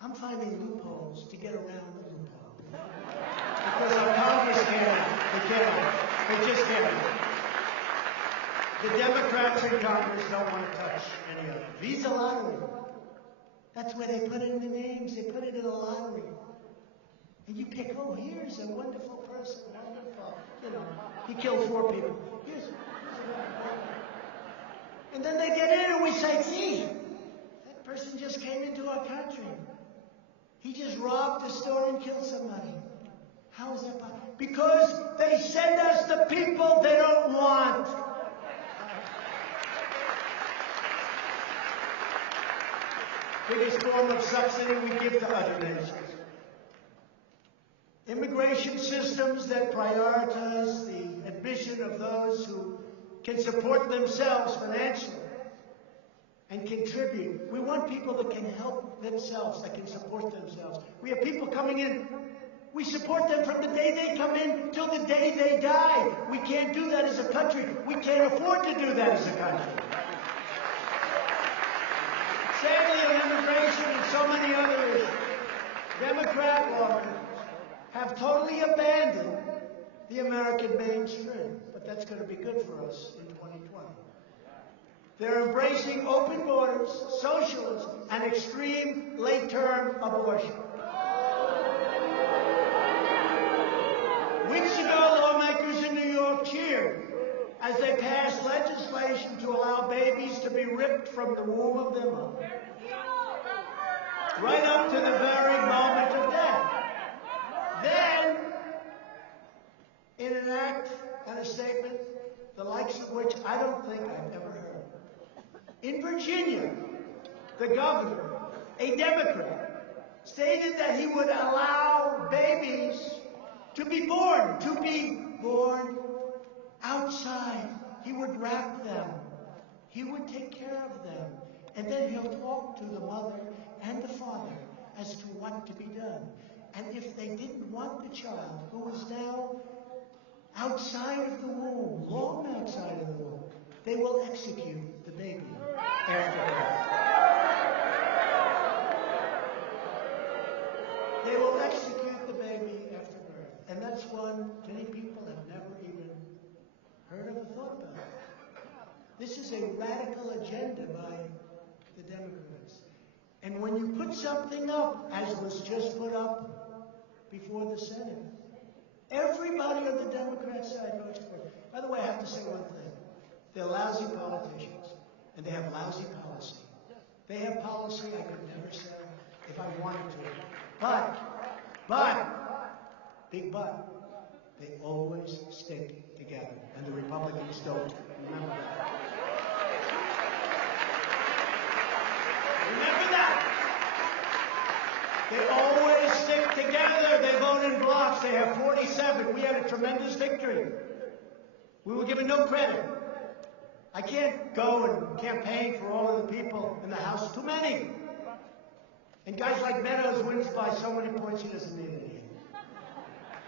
I'm finding loopholes to get around the loophole. Because our Congress can't. They can't. They just can't. The Democrats in Congress don't want to touch any of it. Visa lottery. That's where they put in the names. They put it in a lottery. And you pick, oh, here's a wonderful person. Wonderful. You know, he killed 4 people. And then they get in and we say, gee, that person just came into our country. He just robbed a store and killed somebody. How is that possible? Because they send us the people they don't want. Biggest form of subsidy we give to other nations. Immigration systems that prioritize the admission of those who can support themselves financially and contribute. We want people that can help themselves, that can support themselves. We have people coming in. We support them from the day they come in till the day they die. We can't do that as a country. We can't afford to do that as a country. Sadly, in immigration and so many other issues, Democrat lawmakers have totally abandoned the American mainstream. But that's going to be good for us in 2020. They're embracing open borders, socialism, and extreme late-term abortion. Weeks ago, lawmakers in New York cheered as they passed legislation to allow babies to be ripped from the womb of their mother, right up to the very moment of death. Then, in an act and a statement, the likes of which I don't think I've ever heard. In Virginia, the governor, a Democrat, stated that he would allow babies to be born outside. He would wrap them. He would take care of them. And then he'll talk to the mother and the father as to what to be done. And if they didn't want the child, who is now outside of the womb, long outside of the womb, they will execute the baby after birth. They will execute the baby after birth. And that's one many people have never even heard of or thought about. This is a radical agenda by the Democrats. And when you put something up, as was just put up before the Senate, everybody on the Democrat side votes for it. By the way, I have to say one thing. They're lousy politicians, and they have lousy policy. They have policy I could never say if I wanted to. But, big but, they always stick together, and the Republicans don't. Remember that. Remember that. They always stick together. They vote in blocks. They have 47. We had a tremendous victory. We were given no credit. I can't go and campaign for all of the people in the House. Too many. And guys like Meadows wins by so many points he doesn't need any.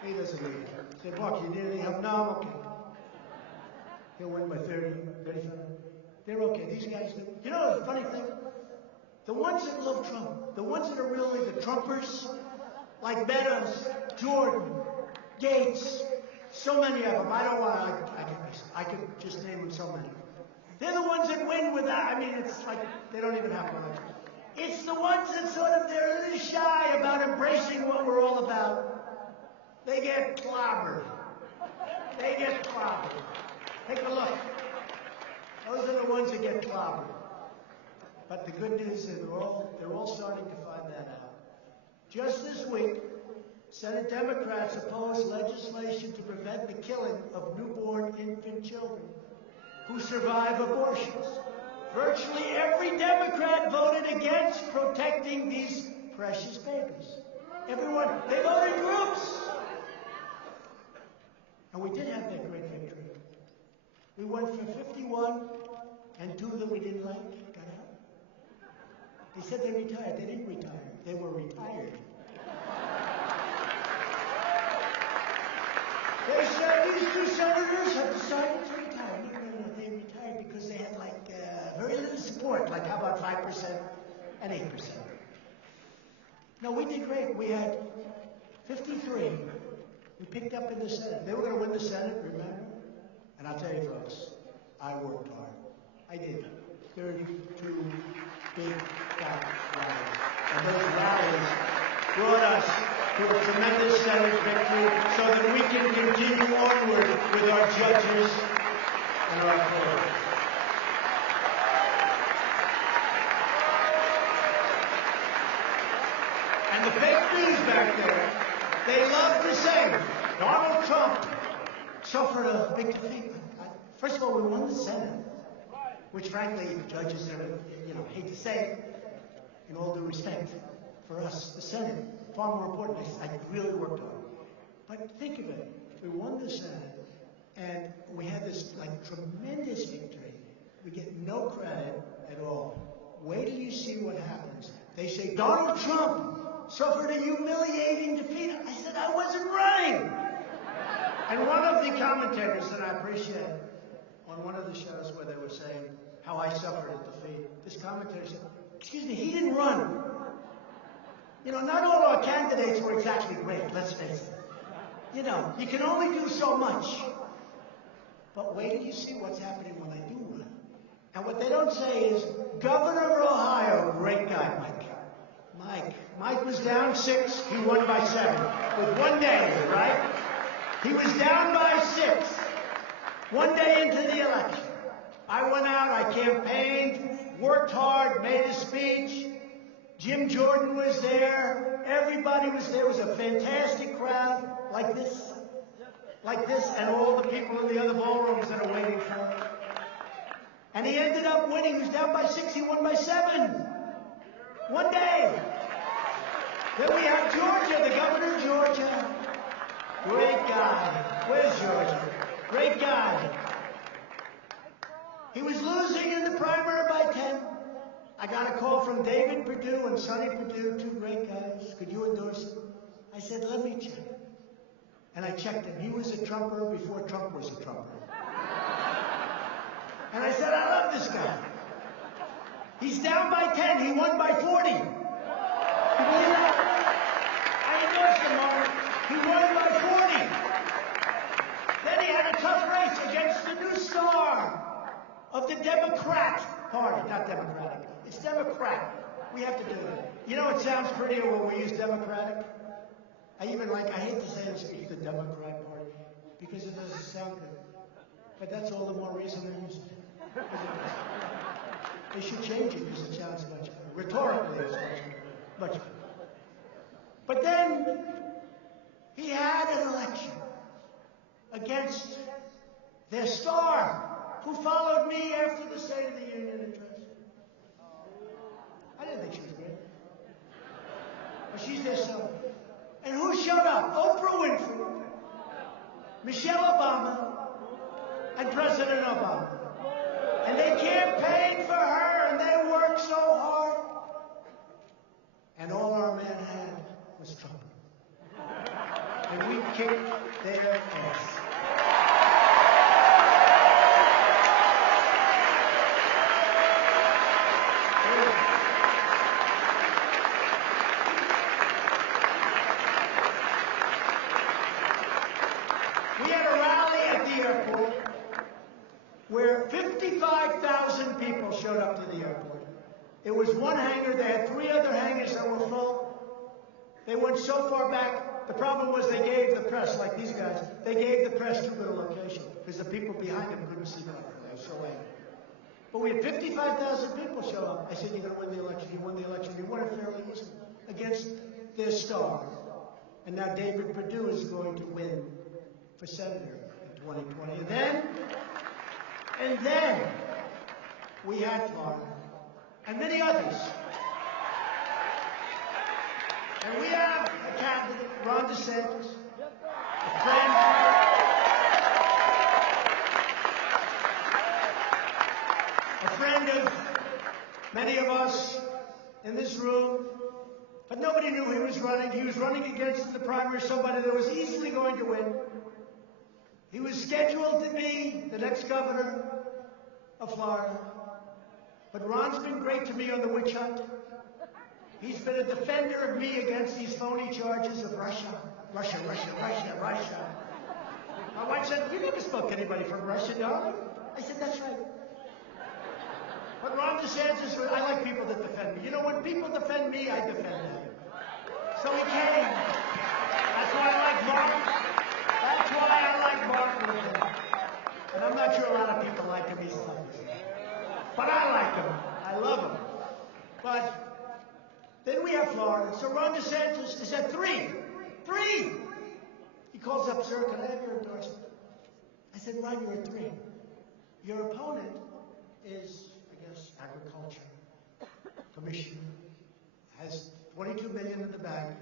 He doesn't need it. He said, look, you need any help? No, okay. He'll win by 30, 35. They're okay. These guys do. You know the funny thing? The ones that love Trump, the ones that are really the Trumpers, like Meadows, Jordan, Gates, so many of them. I don't want to, I could just name them so many. They're the ones that win without, I mean, it's like they don't even have to election. It's the ones that sort of, they're a little shy about embracing what we're all about. They get clobbered. They get clobbered. Take a look. Those are the ones that get clobbered. But the good news is they're all starting to find that out. Just this week, Senate Democrats opposed legislation to prevent the killing of newborn infant children who survive abortions. Virtually every Democrat voted against protecting these precious babies. Everyone, they voted in groups. And we did have that great victory. We went from 51, and 2 that we didn't like got out. They said they retired. They didn't retire. They were retired. They said these 2 senators have decided to retire. No, they retired because they had very little support, like how about 5% and 8%. No, we did great. We had 53. We picked up in the Senate. They were going to win the Senate, remember? And I'll tell you, folks, I worked hard. I did. 32 big fat rallies. And those rallies brought us to a tremendous Senate victory so that we can continue onward with our judges and our courts. And the fake news back there, they love to say Donald Trump suffered a big defeat. First of all, we won the Senate, which frankly, judges are, hate to say it, in all due respect, for us, the Senate, far more important. I really worked hard. But think of it. We won the Senate, and we had this tremendous victory. We get no credit at all. Wait till you see what happens. They say Donald Trump suffered a humiliating defeat. I said I wasn't running. And one of the commentators that I appreciate on one of the shows where they were saying how I suffered a defeat, this commentator said, excuse me, he didn't run. Not all our candidates were exactly great, let's face it. You can only do so much. But wait till you see what's happening when I do run. And what they don't say is, Governor of Ohio, great guy, Mike was down 6, he won by 7. With 1 day, right? He was down by 6. 1 day into the election. I went out, I campaigned, worked hard, made a speech. Jim Jordan was there. Everybody was there. It was a fantastic crowd, like this, and all the people in the other ballrooms that are waiting for him. And he ended up winning. He was down by 6. He won by 7. 1 day. Then we have Georgia, the governor of Georgia. Great guy. Where's Georgia? Great guy. He was losing in the primary by 10. I got a call from David Perdue and Sonny Perdue, 2 great guys. Could you endorse him? I said, let me check. And I checked him. He was a Trumper before Trump was a Trumper. And I said, I love this guy. He's down by 10. He won by 40. Can you believe that? I endorsed him, Mark. He won by 40. Then he had a tough race against the new star of the Democrat Party. Not Democratic. It's Democrat. We have to do it. It sounds prettier when we use Democratic. I hate to say this, the Democrat Party, because it doesn't sound good. But that's all the more reason to use it. They should change it because it sounds much better. Rhetorically, it's much better. But then he had an election against their star, who followed me after the State of the Union address. I didn't think she was great. But she's there somewhere. And who showed up? Oprah Winfrey, Michelle Obama, and President Obama. And they campaigned for her, and they worked so hard. And all our man had was Trump. And we kicked their ass. We had a rally at the airport where 55,000 people showed up to the airport. It was one hangar. They had 3 other hangars that were full. They went so far back. The problem was they gave the press, like these guys, they gave the press too good a location because the people behind them couldn't see them. They were so angry. But we had 55,000 people show up. I said, you're going to win the election. You won the election. You won it fairly easily against their star. And now David Perdue is going to win for senator in 2020. And then we had Florida and many others. And we have a candidate, Ron DeSantis, a friend. many of us in this room, but nobody knew he was running. He was running against the primary somebody that was easily going to win. He was scheduled to be the next governor of Florida. But Ron's been great to me on the witch hunt. He's been a defender of me against these phony charges of Russia. Russia, Russia, Russia, Russia. My wife said, "You never spoke to anybody from Russia, darling." I said, "That's right." But Ron DeSantis, I like people that defend me. You know, when people defend me, I defend them. So he came. That's why I like Mark. That's why I like Mark Rutte. And I'm not sure a lot of people like him. He's like, but I like him. I love him. But then we have Florida. So Ron DeSantis is at 3. 3! He calls up, "Sir, can I have your endorsement?" I said, "Ron, you're at 3. Your opponent is, I guess, agriculture commissioner, has 22 million in the bank.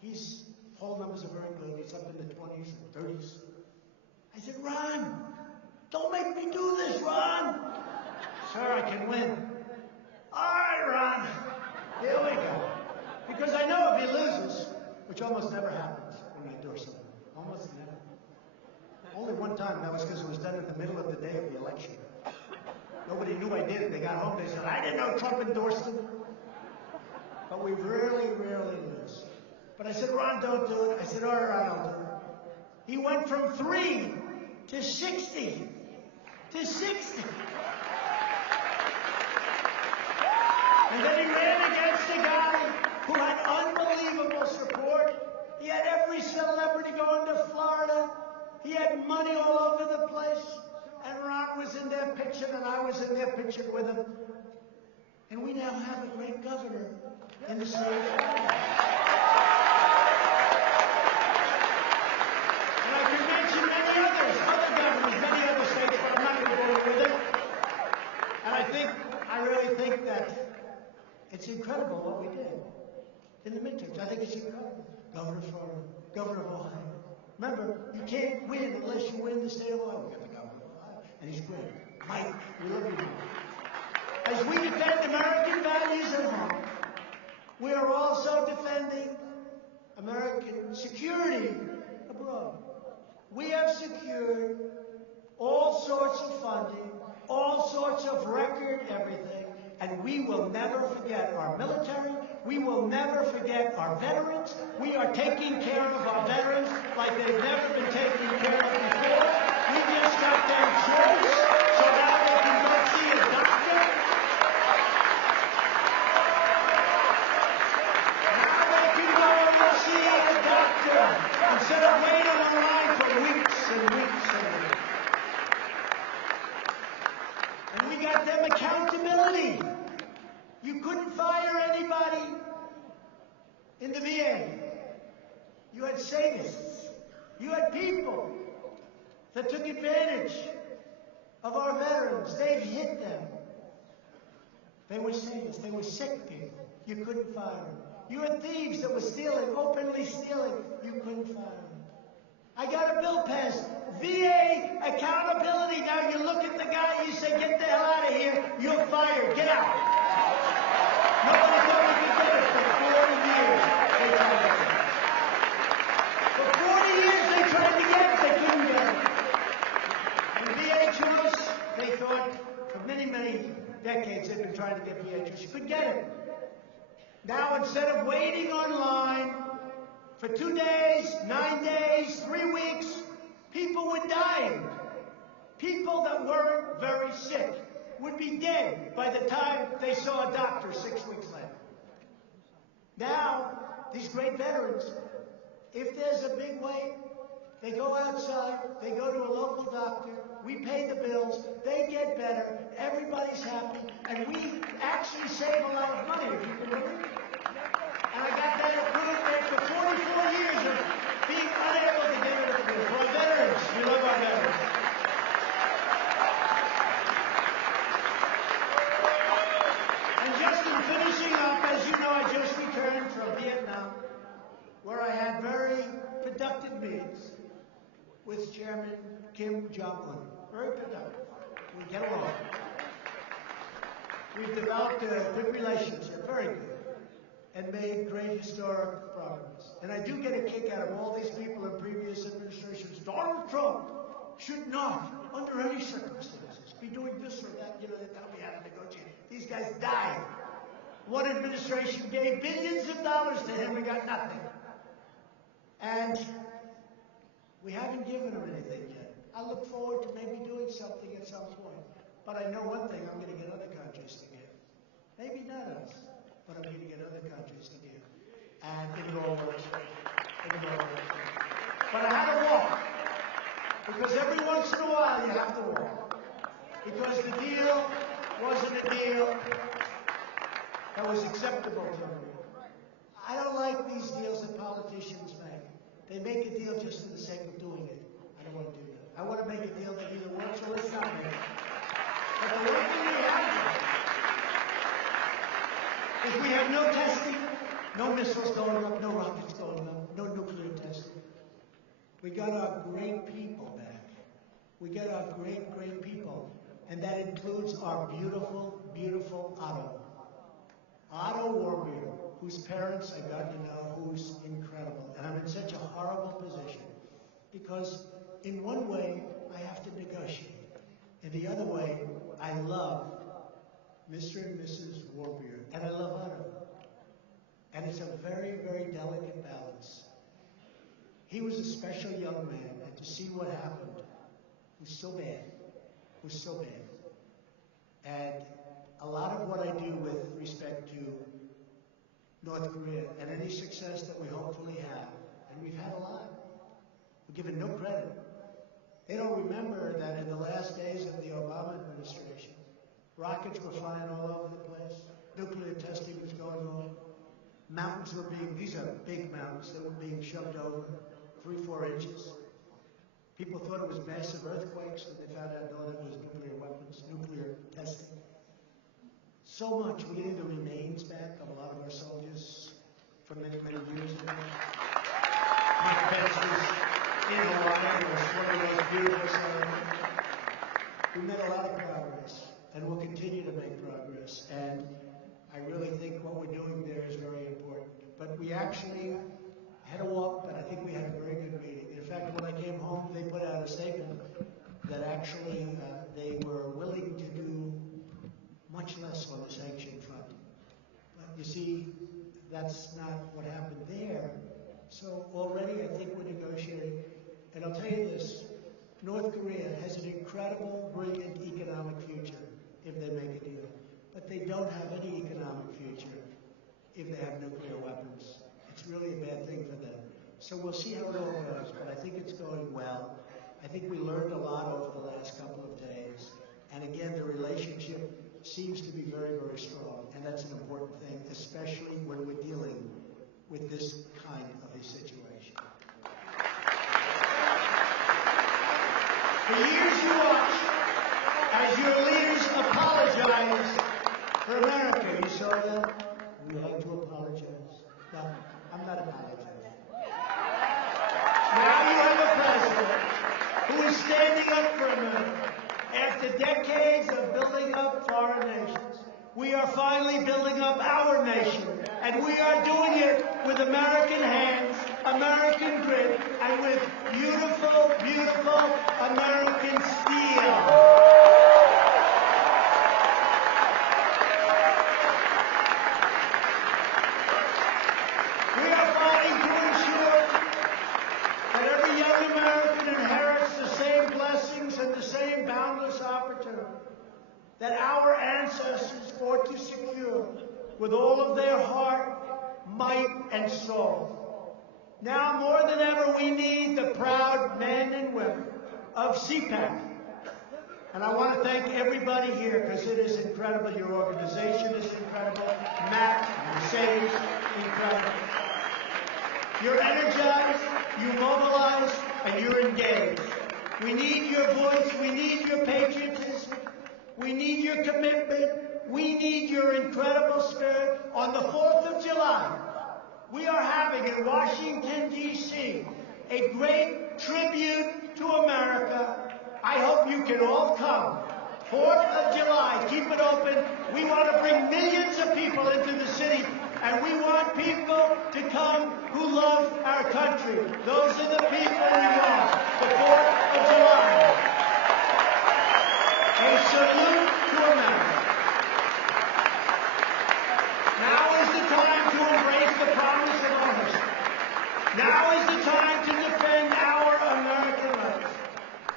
His poll numbers are very good. He's up in the 20s and 30s. I said, "Ron, don't make me do this, Ron." "Sir, I can win." "All right, Ron, here we go." Because I know if he loses, which almost never happens when you endorse someone. Almost never. Only one time, that was because it was done in the middle of the day of the election. Nobody knew I did it. They got home, they said, "I didn't know Trump endorsed him." But we rarely lose. But I said, "Ron, don't do it." I said, "All right, I'll do it." He went from 3 to 60. To 60. And then he ran against a guy who had unbelievable support. He had every celebrity going to Florida. He had money all over the place. And Ron was in there pitching, and I was in there pitching with him. And we now have a great governor in the state of Florida. And I could mention many others, other governors, many other states, but I'm not going to go with it. And I really think that it's incredible what we did in the midterms. I think it's incredible. Governor of Florida, Governor of Ohio. Remember, you can't win unless you win the state of Ohio. We got the Governor of Ohio, and he's great. Mike, we love you. As we defend American values at home, we are also defending American security abroad. We have secured all sorts of funding, all sorts of record everything, and we will never forget our military. We will never forget our veterans. We are taking care of our veterans like they've never been taken care of before. We just got them choice, so now they can go see a doctor. Now they can go and see a doctor instead of waiting online for weeks and weeks and weeks. And we got them accountability. You couldn't fire anybody in the VA. You had sadists. You had people that took advantage of our veterans. They've hit them. They were sadists. They were sick people. You couldn't fire them. You had thieves that were stealing, openly stealing. You couldn't fire them. I got a bill passed. VA accountability. Now you look at the guy, you say, "Get the hell out of here. You're fired. Get out." Nobody thought we could get it for 40 years. They tried to get it. For 40 years they tried to get it. They couldn't get it. And VA chose, they thought, for many, many decades they've been trying to get VA choice. You could get it. Now instead of waiting online for 2 days, 9 days, 3 weeks, people were dying. People that weren't very sick would be dead by the time they saw a doctor 6 weeks later. Now, these great veterans, if there's a big wait, they go outside, they go to a local doctor, we pay the bills, they get better, everybody's happy, and we actually save a lot of money, if you can believe it. And I got that approved after 44 years of being unable to get it approved. For our veterans, we love our veterans. And just in finishing up, as you know, I just returned from Vietnam, where I had very productive meetings with Chairman Kim Jong-un. Very productive. We get along. We've developed a good relationship, very good, and made great historic progress. And I do get a kick out of all these people in previous administrations. Donald Trump should not, under any circumstances, be doing this or that. You know, they tell me how to negotiate. These guys died. One administration gave billions of dollars to him and got nothing. And we haven't given him anything yet. I look forward to maybe doing something at some point. But I know one thing, I'm going to get other countries to give. Maybe not us, but I'm going to get other countries to give. And it all works. It all works. But I had to walk. Because every once in a while you have to walk. Because the deal wasn't a deal that was acceptable to me. I don't like these deals that politicians make. They make a deal just for the sake of doing it. I don't want to do that. I want to make a deal that either works or it's not make it. But the one thing we have is we have no testing, no missiles going up, no rockets going up, no nuclear testing. We got our great people back. We got our great, great people. And that includes our beautiful, beautiful Otto. Otto Warmbier, whose parents I got to know, who's incredible. And I'm in such a horrible position because in one way I have to negotiate. In the other way, I love Mr. and Mrs. Warmbier, and I love Otto. And it's a very, very delicate balance. He was a special young man, and to see what happened was so bad. Was so bad. And a lot of what I do with respect to North Korea and any success that we hopefully have, and we've had a lot, we're given no credit. They don't remember that in the last days of the Obama administration, rockets were flying all over the place, nuclear testing was going on, mountains were being, these are big mountains that were being shoved over 3-4 inches. People thought it was massive earthquakes, and they found out, no, that was nuclear weapons, nuclear testing. So much. We're getting the remains back of a lot of our soldiers from many, many years ago. Mike Pence was in Hawaii. It was one of those beautiful ceremonies. We made a lot of progress, and we'll continue to make progress. And I really think what we're doing there is very important. But we actually had a walk, but I think we had a very good meeting. In fact, when I came home, they put out a statement that actually they were willing to do much less on the sanction front. But you see, that's not what happened there. So already I think we're negotiating. And I'll tell you this, North Korea has an incredible, brilliant economic future if they make a deal. But they don't have any economic future if they have nuclear weapons. It's really a bad thing for them. So we'll see how it all goes, but I think it's going well. I think we learned a lot over the last couple of days. And again, the relationship seems to be very, very strong, and that's an important thing, especially when we're dealing with this kind of a situation. For years you watched as your leaders apologized for America. You saw that? We had to apologize. No, I'm not apologizing. Now you have a president who is standing up for America. After decades of building up foreign nations, we are finally building up our nation. And we are doing it with American hands, American grit, and with beautiful, beautiful American steel. That our ancestors fought to secure with all of their heart, might, and soul. Now more than ever, we need the proud men and women of CPAC. And I want to thank everybody here because it is incredible. Your organization is incredible. Matt, Mercedes, incredible. You're energized, you mobilize, and you're engaged. We need your voice. We need your patriotism. We need your commitment. We need your incredible spirit. On the 4th of July, we are having in Washington, D.C., a great tribute to America. I hope you can all come 4th of July, keep it open. We want to bring millions of people into the city, and we want people to come who love our country. Those are the people we want. The 4th of July. A salute to America. Now is the time to embrace the promise of our history. Now is the time to defend our American rights.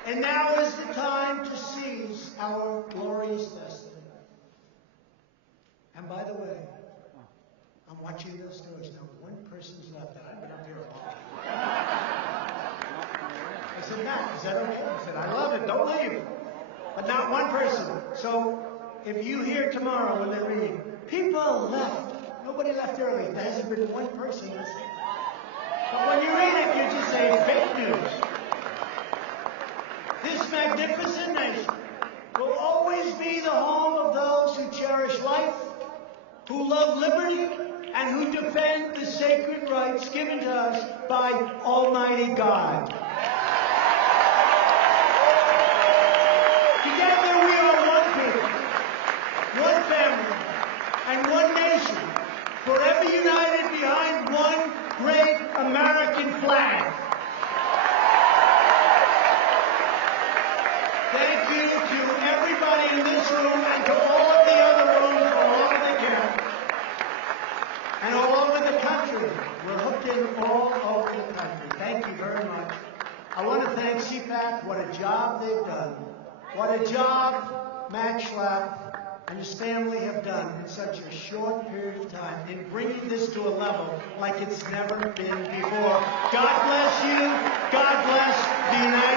And now is the time to seize our glorious destiny. And by the way, I'm watching those stories now. One person's left, and I've been up here a while. I said, Matt, is that okay? I said, I love it. Don't leave. But not one person. So if you hear tomorrow when they're reading, people left. Nobody left early. There hasn't been one person. But when you read it, you just say fake news. This magnificent nation will always be the home of those who cherish life, who love liberty, and who defend the sacred rights given to us by Almighty God. Together we are one people, one family, and one nation, forever united behind one great American flag. Thank you to everybody in this room and to all of the other rooms all over the camp and all over the country. We're hooked in all over the country. Thank you very much. I want to thank CPAC. What a job they've done. What a job Matt Schlapp and his family have done in such a short period of time in bringing this to a level like it's never been before. God bless you. God bless the United States.